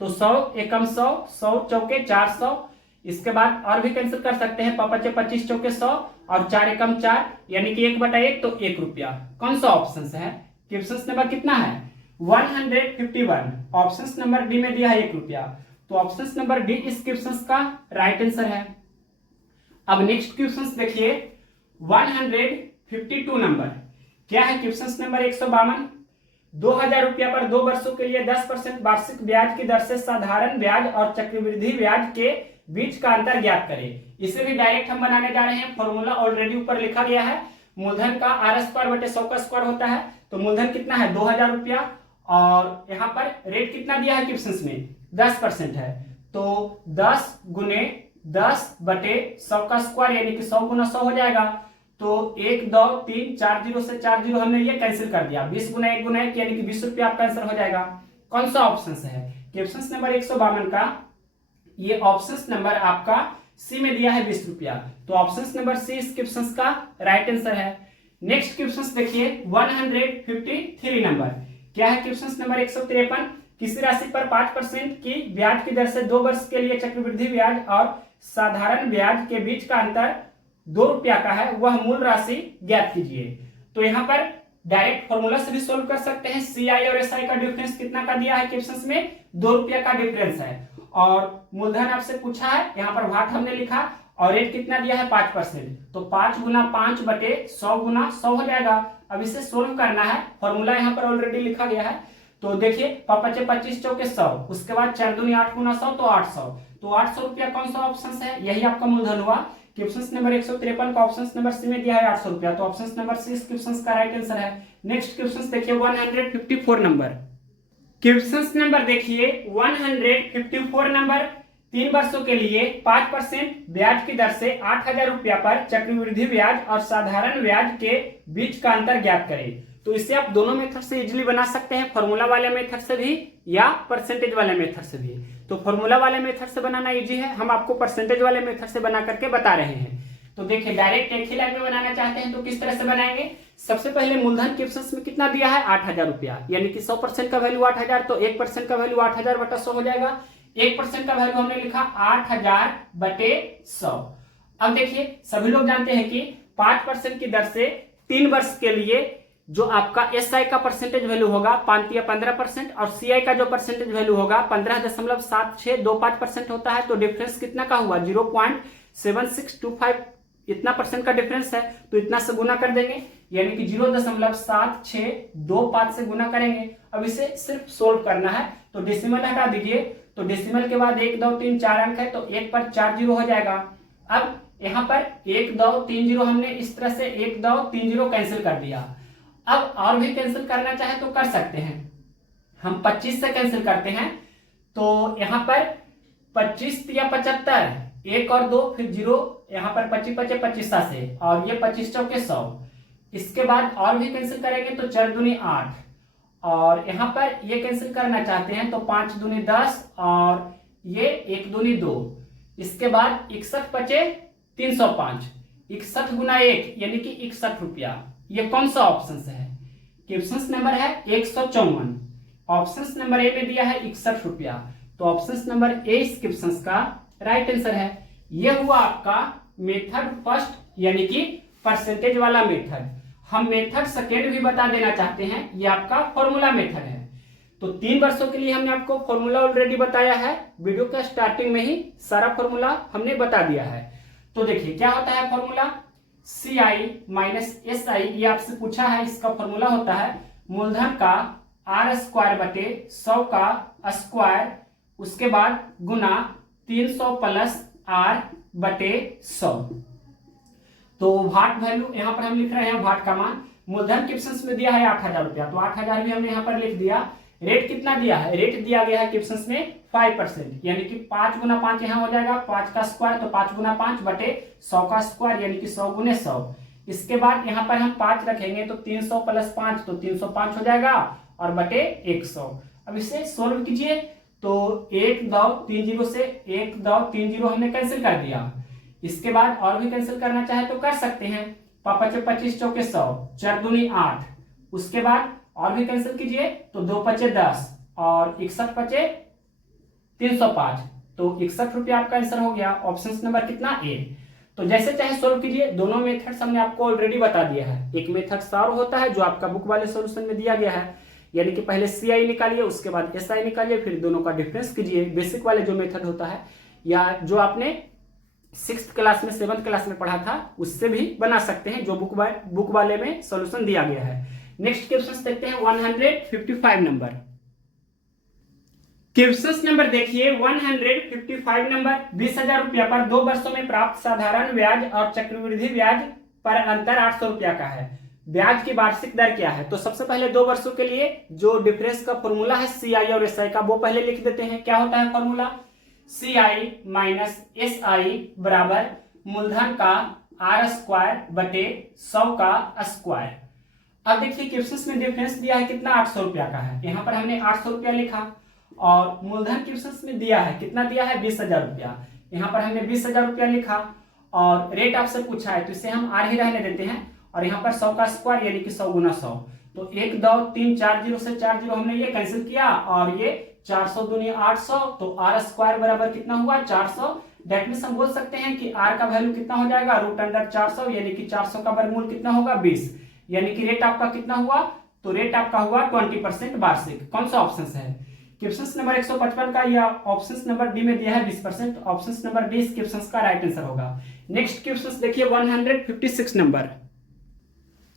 तो 100 एकम 100, 100 चौके 400, इसके बाद और भी कैंसिल कर सकते हैं, 5 25 चौके 100 और 4 एकम 4 यानी कि 1/1 तो 1 रुपया। कौन सा ऑप्शन है, क्वेश्चन नंबर कितना है 151, ऑप्शन नंबर डी में दिया है 1 रुपया। तो ऑप्शन नंबर डी इस क्वेश्चन का राइट आंसर है। अब नेक्स्ट क्वेश्चन देखिए 152 नंबर क्या है। क्वेश्चन नंबर 152, 2000 रुपया पर 2 वर्षों के लिए 10% वार्षिक ब्याज की दर से साधारण ब्याज और चक्रवृद्धि ब्याज के बीच का अंतर ज्ञात करें। इसे भी डायरेक्ट हम बनाने जा रहे हैं। फॉर्मूला ऑलरेडी ऊपर लिखा गया है। मूलधन का r² बटे 100 का स्क्वायर होता है। तो मूलधन कितना है 2000 रुपया और यहाँ पर रेट कितना दिया है क्वेश्चन में 10% है। तो 10 गुने 10 बटे 100 का स्क्वायर यानी कि 100 गुना 100 हो जाएगा। तो 1 2 3 4 जीरो से 4 जीरो हमने ये कैंसिल कर दिया। 20 गुना 1 गुना 1 यानी कि 20 रुपया आपका आंसर हो जाएगा। कौन सा ऑप्शन है क्वेश्चन नंबर 152 का? ये ऑप्शन नंबर आपका सी में दिया है 20 रुपया। तो ऑप्शन नंबर सी इस क्वेश्चन का राइट आंसर है। नेक्स्ट क्वेश्चन देखिए 153 नंबर क्या है। क्वेश्चन नंबर 153, किसी राशि पर 5% की ब्याज की दर से 2 वर्ष के लिए चक्रवृद्धि ब्याज और साधारण ब्याज के बीच का अंतर 2 रुपया का है, वह मूल राशि ज्ञात कीजिए। तो यहाँ पर डायरेक्ट फॉर्मूला से भी सोल्व कर सकते हैं। CI और SI का डिफरेंस कितना का दिया है क्वेश्चन में 2 रुपया का डिफरेंस है और मूलधन आपसे पूछा है, यहाँ पर भाट हमने लिखा और रेट कितना दिया है 5%। तो 5 गुना 5 बटे 100 गुना 100 हो जाएगा। अब इसे सोल्व करना है। फॉर्मूला यहाँ पर ऑलरेडी लिखा गया है। तो देखिए 5 25 चौके 100, उसके बाद 4 दूनी 8 गुना 100 तो 800। तो 800 रुपया कौन सा ऑप्शन है? यही आपका मूलधन हुआ। क्वेश्चन नंबर 153 का ऑप्शन नंबर सी में दिया है 800 रुपया। तो ऑप्शन नंबर सी इस क्वेश्चन का राइट आंसर है। नेक्स्ट क्वेश्चन देखिए 154 नंबर। क्वेश्चन नंबर देखिए 154 नंबर, 3 वर्षों के लिए 5% ब्याज की दर से 8000 रुपया पर चक्रवृद्धि ब्याज और साधारण ब्याज के बीच का अंतर ज्ञात करें। तो इसे आप दोनों मेथड से इजीली बना सकते हैं, फॉर्मूला वाले मेथड से भी या परसेंटेज वाले मेथड से भी। तो फॉर्मूला वाले मेथड से बनाना इजी है, हम आपको परसेंटेज वाले मेथड से बना करके बता रहे हैं। तो देखिए डायरेक्ट एक ही लाइन में बनाना चाहते हैं तो किस तरह से बनाएंगे। सबसे पहले मूलधन क्वेश्चन में कितना दिया है 8000 रुपया, यानी कि 100% का वैल्यू 8000, तो 1% का वैल्यू 8000 बटा 100 हो जाएगा। 1% का वैल्यू हमने लिखा 8000 बटे 100। अब देखिए सभी लोग जानते हैं कि 5% की दर से 3 वर्ष के लिए जो आपका SI का परसेंटेज वैल्यू होगा 15% और CI का जो परसेंटेज वैल्यू होगा 15.7625% होता है। तो डिफरेंस कितना का हुआ 0.7625, इतना परसेंट का डिफरेंस है। तो इतना से गुना कर देंगे यानी कि 0.7625 से गुना करेंगे। अब इसे सिर्फ सोल्व करना है। तो डेसिमल हटा दीजिए। तो डेसिमल के बाद 1 2 3 4 अंक है तो 1 पर 4 जीरो हो जाएगा। अब यहाँ पर 1 2 3 जीरो हमने इस तरह से 1 2 3 जीरो कैंसिल कर दिया। अब और भी कैंसिल करना चाहे तो कर सकते हैं। हम 25 से कैंसिल करते हैं। तो यहाँ पर 25 या 75, 1 और 2 फिर 0, यहाँ पर 25 25 25 से और ये 25 चौके 100। इसके बाद और भी कैंसिल करेंगे तो 4 दूनी 8 और यहाँ पर ये कैंसिल करना चाहते हैं तो 5 दूनी 10 और ये 1 दूनी 2। इसके बाद 61 बचे 305, 61 गुना 1 यानी कि 61 रुपया। ये कौन सा ऑप्शन है? क्वेश्चन नंबर है 154। ऑप्शन नंबर ए में दिया है 61 रुपया। तो ऑप्शन नंबर ए इस क्वेश्चन का राइट आंसर है। यह हुआ आपका मेथड फर्स्ट यानी कि परसेंटेज वाला मेथड। हम मेथड सेकेंड भी बता देना चाहते हैं, ये आपका फॉर्मूला मेथड है। तो 3 वर्षों के लिए हमने आपको फॉर्मूला ऑलरेडी बताया है। वीडियो के स्टार्टिंग में ही सारा फॉर्मूला हमने बता दिया है। तो देखिए क्या होता है फॉर्मूला CI माइनस SI, ये आपसे पूछा है। इसका फॉर्मूला होता है मूलधन का r² बटे 100 का स्क्वायर, उसके बाद गुना 300 प्लस r बटे 100। तो भाट वैल्यू यहाँ पर हम लिख रहे हैं, भाट का मान मूलधन क्वेश्चन में दिया है 8000 रुपया। तो 8000 भी हमने यहाँ पर लिख दिया। रेट कितना दिया है? रेट दिया गया है क्वेश्चन में 5%, यानी कि 5 गुना 5 यहाँ हो जाएगा 5 का स्क्वायर, तो 5 गुना 5 बटे 100 का स्क्वायर यानी कि 100 गुने 100। इसके बाद यहाँ पर हम 5 रखेंगे तो 300 प्लस 5 तो 305 हो जाएगा और बटे 100। अब इसे सोल्व कीजिए तो 1 2 3 जीरो से 1 2 3 जीरो हमने कैंसिल कर दिया। इसके बाद और भी कैंसिल करना चाहे तो कर सकते हैं। 5 25 चौके 100, 4 दूनी 8। उसके बाद और भी कैंसिल कीजिए तो 2 5 10 और 61 5 305। तो 61 रुपया आपका आंसर हो गया। ऑप्शन नंबर कितना ए। तो जैसे चाहे सोल्व कीजिए। दोनों मेथड्स हमने आपको ऑलरेडी बता दिया है। एक मेथड सॉल्व होता है जो आपका बुक वाले सॉल्यूशन में दिया गया है, यानी कि पहले CI निकालिए, उसके बाद SI निकालिए, फिर दोनों का डिफरेंस कीजिए। बेसिक वाले जो मेथड होता है या जो आपने 6th क्लास में 7th क्लास में पढ़ा था उससे भी बना सकते हैं, जो बुक वाले में सॉल्यूशन दिया गया है। नेक्स्ट क्वेश्चन देखते हैं 155 नंबर। क्वेश्चन नंबर देखिए 155 नंबर। 20,000 रुपया पर 2 वर्षों में प्राप्त साधारण ब्याज और चक्रवृद्धि ब्याज पर अंतर 800 रुपया का है। ब्याज की वार्षिक दर क्या है? तो सबसे पहले 2 वर्षों के लिए जो डिफरेंस का फॉर्मूला है CI और SI का, वो पहले लिख देते हैं। क्या होता है फॉर्मूला? CI माइनस SI बराबर मूलधन का R² बटे 100 का स्क्वायर। अब देखिए क्वेश्चन में डिफरेंस दिया है कितना, 800 रुपया का है। यहाँ पर हमने 800 रुपया लिखा और मूलधन क्वेश्चन में दिया है कितना, दिया है 20,000 रुपया। यहाँ पर हमने 20,000 रुपया लिखा और रेट आपसे पूछा है तो इसे हम R ही रहने देते हैं और यहाँ पर 100 का स्क्वायर यानी कि 100 गुना 100। तो 1 2 3 4 0 से 4 0 हमने ये कैंसिल किया और ये 400 दूनी 800, तो R² बराबर कितना हुआ 400। डेट मीन्स हम बोल सकते हैं कि R का वैल्यू कितना हो जाएगा √400 यानी कि 400 का वर्गमूल कितना होगा 20, यानी कि रेट आपका कितना हुआ, तो रेट आपका हुआ 20% वार्षिक। कौन सा ऑप्शन है? क्वेश्चन नंबर 155 का या ऑप्शन नंबर डी में दिया है 20%, ऑप्शन नंबर डी इस क्वेश्चन का राइट आंसर होगा। नेक्स्ट क्वेश्चन देखिए 156 नंबर।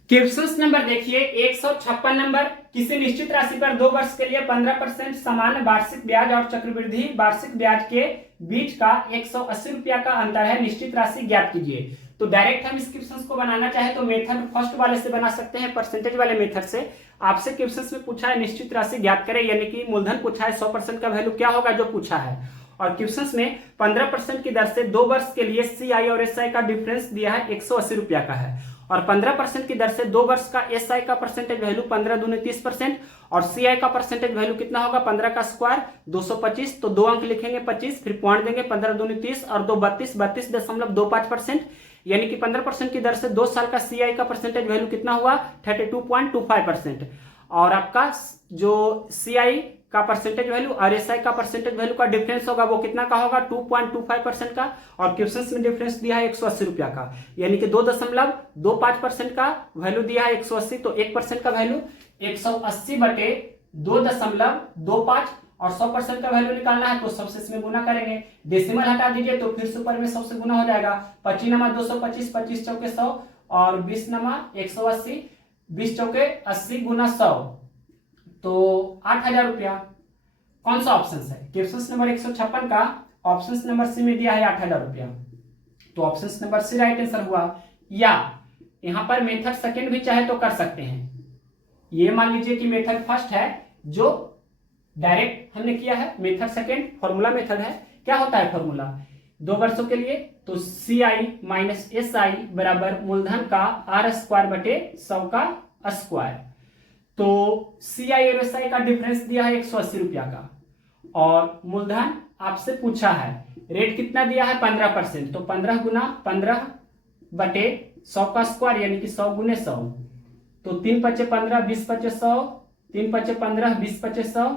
क्वेश्चन नंबर देखिए 156 नंबर। किसी निश्चित राशि पर 2 वर्ष के लिए 15% समान वार्षिक ब्याज और चक्रवृद्धि वार्षिक ब्याज के बीच का 180 रुपया का अंतर है, निश्चित राशि ज्ञात कीजिए। तो डायरेक्ट हम इस क्वेश्चन को बनाना चाहे तो मेथड फर्स्ट वाले से बना सकते हैं, परसेंटेज वाले मेथड से। आपसे क्वेश्चन में पूछा है निश्चित राशि ज्ञात करें, यानी कि मूलधन पूछा है, 100% का वैल्यू क्या होगा जो पूछा है, और क्वेश्चन में 15% की दर से 2 वर्ष के लिए CI और SI का डिफरेंस दिया है 180 रुपया का है, और 15% की दर से 2 वर्ष का SI का परसेंटेज वैल्यू 15 दूनी 30% और CI का परसेंटेज वैल्यू कितना होगा 15 का स्क्वायर 225, तो 2 अंक लिखेंगे 25, फिर पॉइंट देंगे 15 दूनी 30 और 2 32, 32.25%, यानी कि 15% की दर से 2 साल का CI का परसेंटेज वैल्यू कितना हुआ 32.25%, और आपका जो CI का परसेंटेज वैल्यू और SI का परसेंटेज वैल्यू का डिफरेंस होगा वो कितना का होगा 2.25% का, और क्वेश्चन में डिफरेंस दिया है 180 रुपया का, यानी कि 2.25% का वैल्यू दिया है 180, तो 1% का वैल्यू 180 बटे 2.25 और 100% का वैल्यू निकालना है तो सबसे इसमें गुना करेंगे, डेसिमल हटा दीजिए तो फिर सुपर में 100 से गुना हो जाएगा। 25 नमा 225, 25 चौके 100 और 20 नमा 180, 20 चौके 80 गुना 100, तो 8,000 रुपया। कौन सा ऑप्शन है? क्वेश्चन नंबर 156 का ऑप्शन नंबर सी में दिया है 8,000 रुपया, तो option number C right answer हुआ। या यहां पर मेथड सेकंड भी चाहे तो कर सकते हैं। ये मान लीजिए कि मेथड फर्स्ट है जो डायरेक्ट हमने किया है, मेथड सेकंड फॉर्मूला मेथड है। क्या होता है फॉर्मूला 2 वर्षों के लिए, तो CI माइनस SI बराबर मूलधन का R² बटे 100 का स्क्वायर। तो CI और SI का डिफरेंस दिया है 180 रुपया का, और मूलधन आपसे पूछा है, रेट कितना दिया है 15%, तो 15 गुना 15 बटे 100 का स्क्वायर यानी कि 100 गुने 100, तो 3 पचे 15, 20 पचे 100, 3 पचे 15, 20 पचे 100,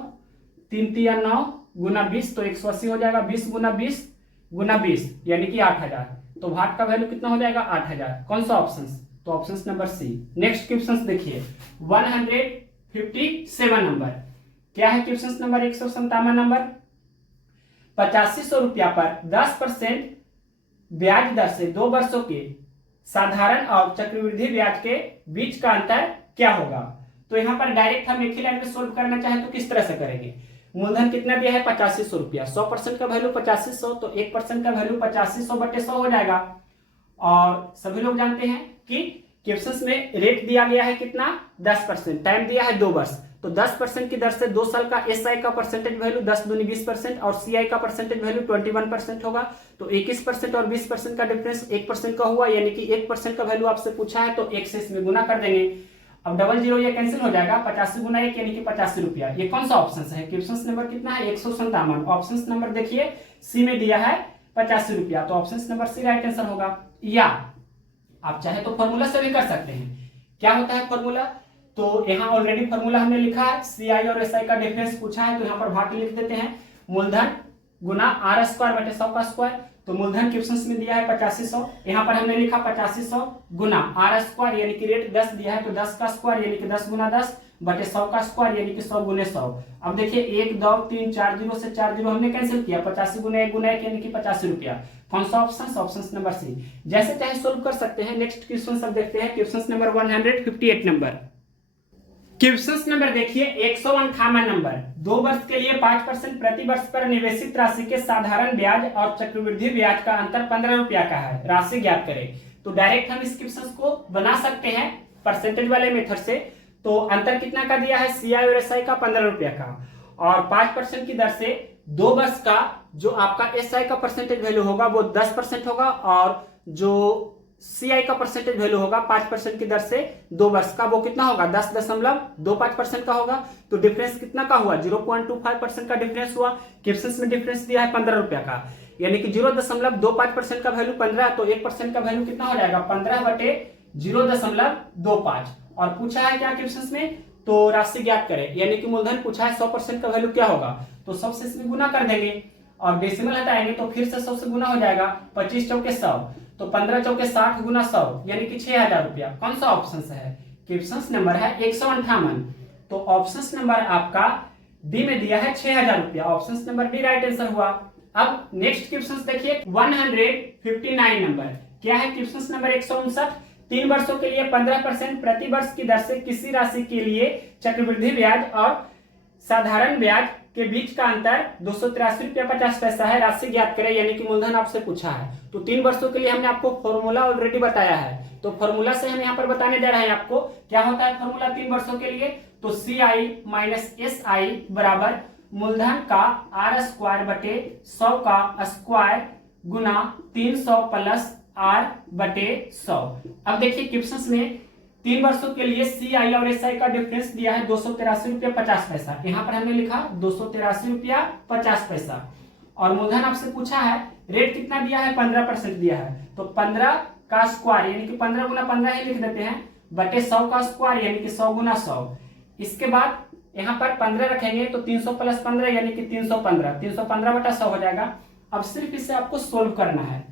3 तिया 9 गुना 20, तो 180 हो जाएगा। 20 गुना 20 गुना 20 यानी कि 8,000, तो भाट का वैल्यू कितना हो जाएगा 8,000। कौन सा ऑप्शन? तो option number C. Next question देखिए 157 नंबर। क्या है क्वेश्चन नंबर 157 नंबर। 8500 रुपया पर 10% ब्याज दर से 2 वर्षों के साधारण और चक्रवृद्धि ब्याज के बीच का अंतर क्या होगा? तो यहाँ पर डायरेक्ट हम एक ही लाइन में सोल्व करना चाहे तो किस तरह से करेंगे। मूलधन कितना दिया है 8500 रुपया, 100% का वैल्यू 8500, तो 1% का वैल्यू 8500 बटे 100 हो जाएगा। और सभी लोग जानते हैं कि क्वेश्चन में रेट दिया गया है कितना 10%, टाइम दिया है 2 वर्ष, तो 10% की दर से 2 साल का SI का परसेंटेज वैल्यू 10 दूनी 20% और CI का परसेंट वैल्यू 21% होगा, तो 21% और 20% का डिफरेंस 1% का हुआ, यानी कि 1% का वैल्यू आपसे पूछा है तो 1 से इसमें गुना कर देंगे। अब डबल जीरो ये कैंसिल हो जाएगा, 85 गुना 1 यानी कि 85 रुपया। ये कौन सा ऑप्शन है? क्वेश्चन नंबर कितना है 157। ऑप्शन नंबर देखिए सी में दिया है 85 रुपया, तो option number C right answer होगा। या आप चाहे तो फॉर्मूला से भी कर सकते हैं। क्या होता है फॉर्मूला? तो यहाँ ऑलरेडी फॉर्मूला हमने लिखा है, CI और SI का डिफरेंस पूछा है तो यहाँ पर भाग लिख देते हैं, मूलधन गुना R² बटे 100 का स्क्वायर। तो मूलधन क्वेश्चन में दिया है 8500, यहाँ पर हमने लिखा 8500 गुना R² यानी कि रेट 10 दिया है तो 10 का स्क्वायर यानी कि 10 गुना 10 बटे 100 का स्क्वायर यानी कि 100 गुने 100। अब देखिए 1 2 3 4 जीरो से 4 जीरो हमने कैंसिल किया, 85 गुने 1 गुना 1 यानी कि 85 रुपया। कौन सा ऑप्शन? ऑप्शन नंबर सी। जैसे चाहे सोल्व कर सकते हैं। नेक्स्ट क्वेश्चन सब देखते हैं, question number 158 number. Question number देखिए 158 नंबर। 2 वर्ष के लिए 5% प्रति वर्ष पर निवेशित राशि के साधारण ब्याज और चक्रवृद्धि ब्याज का अंतर 15 रुपया का है, राशि ज्ञात करें। तो डायरेक्ट हम इस क्वेश्चन को बना सकते हैं परसेंटेज वाले मेथड से। तो अंतर कितना का दिया है, सीआई और एसआई का 15 रुपया का, और 5% की दर से 2 वर्ष का जो आपका एसआई का परसेंटेज वैल्यू होगा वो 10% होगा, और जो सीआई का परसेंटेज वैल्यू होगा 5% की दर से 2 वर्ष का, वो कितना होगा 10.25% का होगा। तो डिफरेंस कितना का हुआ, 0.25% का डिफरेंस हुआ। क्वेश्चन में डिफरेंस दिया है 15 रुपया का, यानी कि 0.25% का वैल्यू 15, तो 1% का वैल्यू कितना हो जाएगा 15 बटे 0.25। और पूछा है क्या क्वेश्चन में, तो राशि ज्ञात करें, यानी कि मूलधन पूछा है 100% का वैल्यू क्या होगा, तो 100 से इसमें गुना कर देंगे और डेसिमल हटाएंगे तो फिर से 100 से गुना हो जाएगा। 25 चौके 100, तो 15 चौके 60 गुना 100 यानी कि 6000 रुपया। कौन सा ऑप्शन है, क्वेश्चन नंबर है 158। तो ऑप्शन नंबर आपका डी में दिया है 6000 रुपया, option number D right answer हुआ। अब नेक्स्ट क्वेश्चन देखिए 159 नंबर। क्या है क्वेश्चन नंबर 159। 3 वर्षों के लिए 15% प्रति वर्ष की दर से किसी राशि के लिए चक्रवृद्धि ब्याज और साधारण ब्याज के बीच का अंतर 283 रुपया 50 पैसा है, राशि ज्ञात करें, यानी कि मूलधन आपसे पूछा है। तो 3 वर्षों के लिए हमने आपको फॉर्मूला ऑलरेडी बताया है, तो फॉर्मूला से हम यहाँ पर बताने जा रहे हैं आपको क्या होता है फॉर्मूला 3 वर्षों के लिए। तो CI माइनस SI बराबर मूलधन का R स्क्वायर बटे 100 का स्क्वायर गुना 300 प्लस R बटे 100। अब देखिए क्वेश्चन में 3 वर्षों के लिए CI और SI का डिफरेंस दिया है 283 रुपया 50 पैसा। यहाँ पर हमने लिखा 283 रुपया 50 पैसा, और मूलधन आपसे पूछा है, रेट कितना दिया है 15% दिया है, तो 15 का स्क्वायर यानी कि 15 गुना 15 ही लिख देते हैं, बटे 100 का स्क्वायर यानी कि 100 गुना 100। इसके बाद यहाँ पर 15 रखेंगे तो 300 प्लस 15 यानी कि 315, 315 बटा 100 हो जाएगा। अब सिर्फ इसे आपको सोल्व करना है,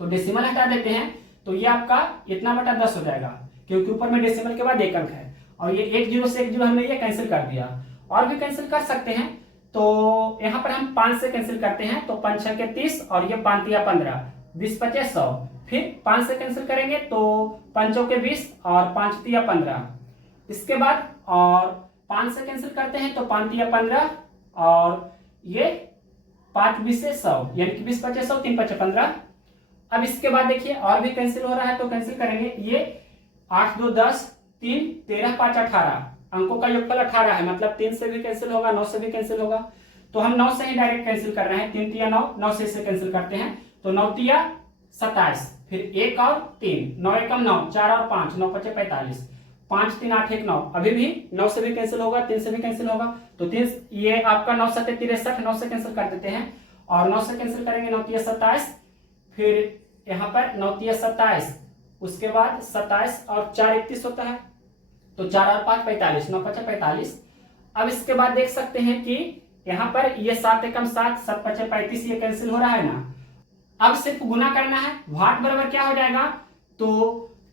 तो डेसिमल हटा देते हैं, तो ये आपका इतना बटा 10 हो जाएगा, क्योंकि ऊपर में डेसिमल के बाद एक अंक है, और ये 1 जीरो से 1 जीरो हमने ये कैंसिल कर दिया। और भी कैंसिल कर सकते हैं, तो यहाँ पर हम 5 से कैंसिल करते हैं, तो 5 6 के 30 और ये 5 तिया 15, 20 पचे 100। फिर 5 से कैंसिल करेंगे तो 5 चौके 20 और 5 तिया 15। इसके बाद और 5 से कैंसिल करते हैं तो 5 तिया 15 और ये 5 20 से 100 यानी कि 20 पचे 100, 3 पचे 15। अब इसके बाद देखिए और भी कैंसिल हो रहा है, तो कैंसिल करेंगे, ये 8 2 10, 3 13 5 18, अंकों का योगफल 18 है, मतलब 3 से भी कैंसिल होगा, 9 से भी कैंसिल होगा, तो हम 9 से ही डायरेक्ट कैंसिल कर रहे हैं। 3 तिया 9, 9 से इसे कैंसिल करते हैं, तो 9 तिया 27, फिर 1 और 3, 9 एकम 9, 4 और 5, 9 पचे 45, 5 3 8 1 9, अभी भी 9 से भी कैंसिल होगा, 3 से भी कैंसिल होगा, तो 3 ये आपका 9 7 63, 9 से कैंसिल कर देते हैं, और 9 से कैंसिल करेंगे 9 तिया 27, फिर यहाँ पर 9 तिया 27, उसके बाद 27 और 4 31 होता है, तो 4 और 5 45, 9 पचे 45। अब इसके बाद देख सकते हैं कि यहाँ पर ये 7 एकम 7, 7 पचे 35, ये कैंसिल हो रहा है ना। अब सिर्फ गुना करना है, वाट बराबर क्या हो जाएगा, तो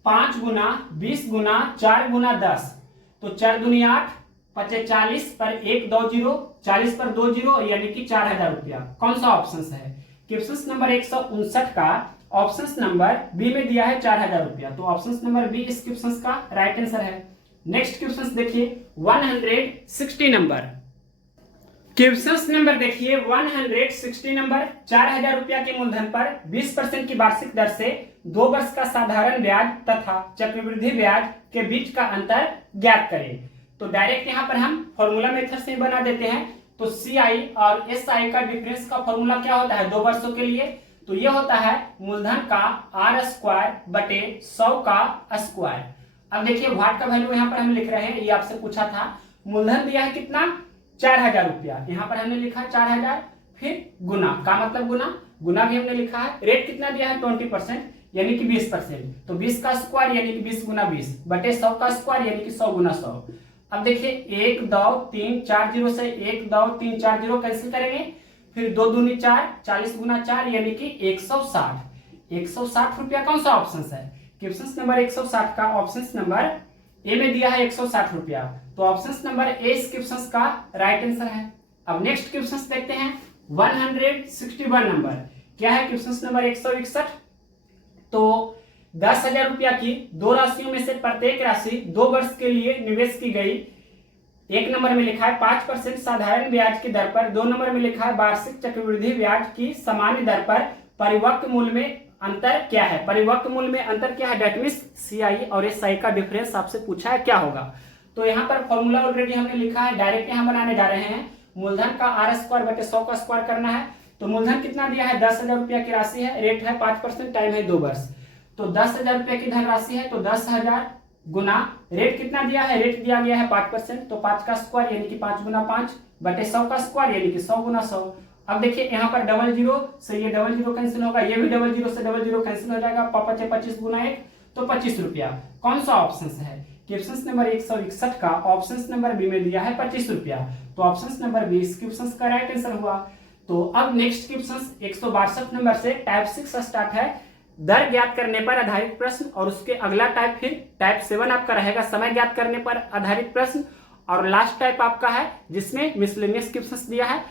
5 गुना 20 गुना 4 गुना 10, तो 4 दूनी 8 पचे 40 पर 1 2 जीरो, 40 पर 2 जीरो यानी कि 4000 रुपया। कौन सा ऑप्शन है, क्वेश्चन नंबर 159 का ऑप्शन नंबर बी में दिया है 4000 रुपया, तो ऑप्शन नंबर बी इस क्वेश्चन का राइट आंसर है। नेक्स्ट क्वेश्चन देखिए 160 नंबर। क्वेश्चन नंबर देखिए 160 नंबर। 4000 रुपया के मूलधन पर 20% की वार्षिक दर से 2 वर्ष का साधारण ब्याज तथा चक्रवृद्धि ब्याज के बीच का अंतर ज्ञात करें। तो डायरेक्ट यहाँ पर हम फॉर्मूला मेथड से बना देते हैं। तो CI और SI का डिफरेंस का फॉर्मूला क्या होता है 2 वर्षों के लिए, तो ये होता है मूलधन का R स्क्वायर बटे 100 का स्क्वायर। अब देखिए वाट का वैल्यू यहाँ पर हम लिख रहे हैं, ये आपसे पूछा था, मूलधन दिया है कितना 4000 रुपया, यहाँ पर हमने लिखा 4000, फिर गुना का मतलब गुना भी हमने लिखा है, रेट कितना दिया है 20% यानी कि 20%, तो 20 का स्क्वायर यानी कि 20 गुना 20 बटे 100 का स्क्वायर यानी कि 100 गुना 100। अब देखिए 1 2 3 4 जीरो से 1 2 3 4 जीरो कैंसिल करेंगे, फिर 2 दूनी 4, 40 गुना 4 यानी कि 160 रुपया। कौन सा ऑप्शन है, क्वेश्चन नंबर 160 का ऑप्शन नंबर ए में दिया है 160 रुपया, तो ऑप्शन नंबर ए इस क्वेश्चन का राइट आंसर है। अब नेक्स्ट क्वेश्चन देखते हैं 161 नंबर। क्या है क्वेश्चन नंबर 161? तो 10,000 रुपया की दो राशियों में से प्रत्येक राशि 2 वर्ष के लिए निवेश की गई। एक नंबर में लिखा है 5% साधारण ब्याज की दर पर, 2 नंबर में लिखा है वार्षिक चक्रवृद्धि ब्याज की सामान्य दर पर परिपक्व मूल्य में अंतर क्या है। परिपक्व मूल्य में अंतर क्या है? डेट मींस सीआई और एसआई का डिफरेंस आपसे पूछा है, क्या होगा। तो यहाँ पर फॉर्मूला ऑलरेडी हमने लिखा है, डायरेक्ट यहाँ बनाने जा रहे हैं। मूलधन का आर स्क्वायर बटे 100 का स्क्वायर करना है। तो मूलधन कितना दिया है? 10,000 रुपया की राशि है, रेट है 5%, टाइम है 2 वर्ष। तो 10,000 रुपये की धनराशि है, तो 10,000 गुना रेट कितना दिया है? रेट दिया गया है 5%, तो 5 का स्क्वायर यानी कि 5 गुना 5 बटे 100 का स्क्वायर यानी कि 100 गुना 100। अब देखिए यहाँ पर डबल जीरो से ये डबल जीरो कैंसिल होगा, ये भी डबल जीरो से डबल जीरो कैंसिल हो जाएगा। 25 गुना 1 तो 25 रुपया। कौन सा ऑप्शन है? क्वेश्चन नंबर 161 का ऑप्शन नंबर बी में दिया है 25 रुपया, तो ऑप्शन नंबर बी इस क्वेश्चन का राइट आंसर हुआ। तो अब नेक्स्ट क्वेश्चन 162 नंबर से टाइप 6 स्टार्ट है, दर ज्ञात करने पर आधारित प्रश्न, और उसके अगला टाइप फिर टाइप 7 आपका रहेगा, समय ज्ञात करने पर आधारित प्रश्न, और लास्ट टाइप आपका है जिसमें मिसलेनियस क्वेश्चंस दिया है।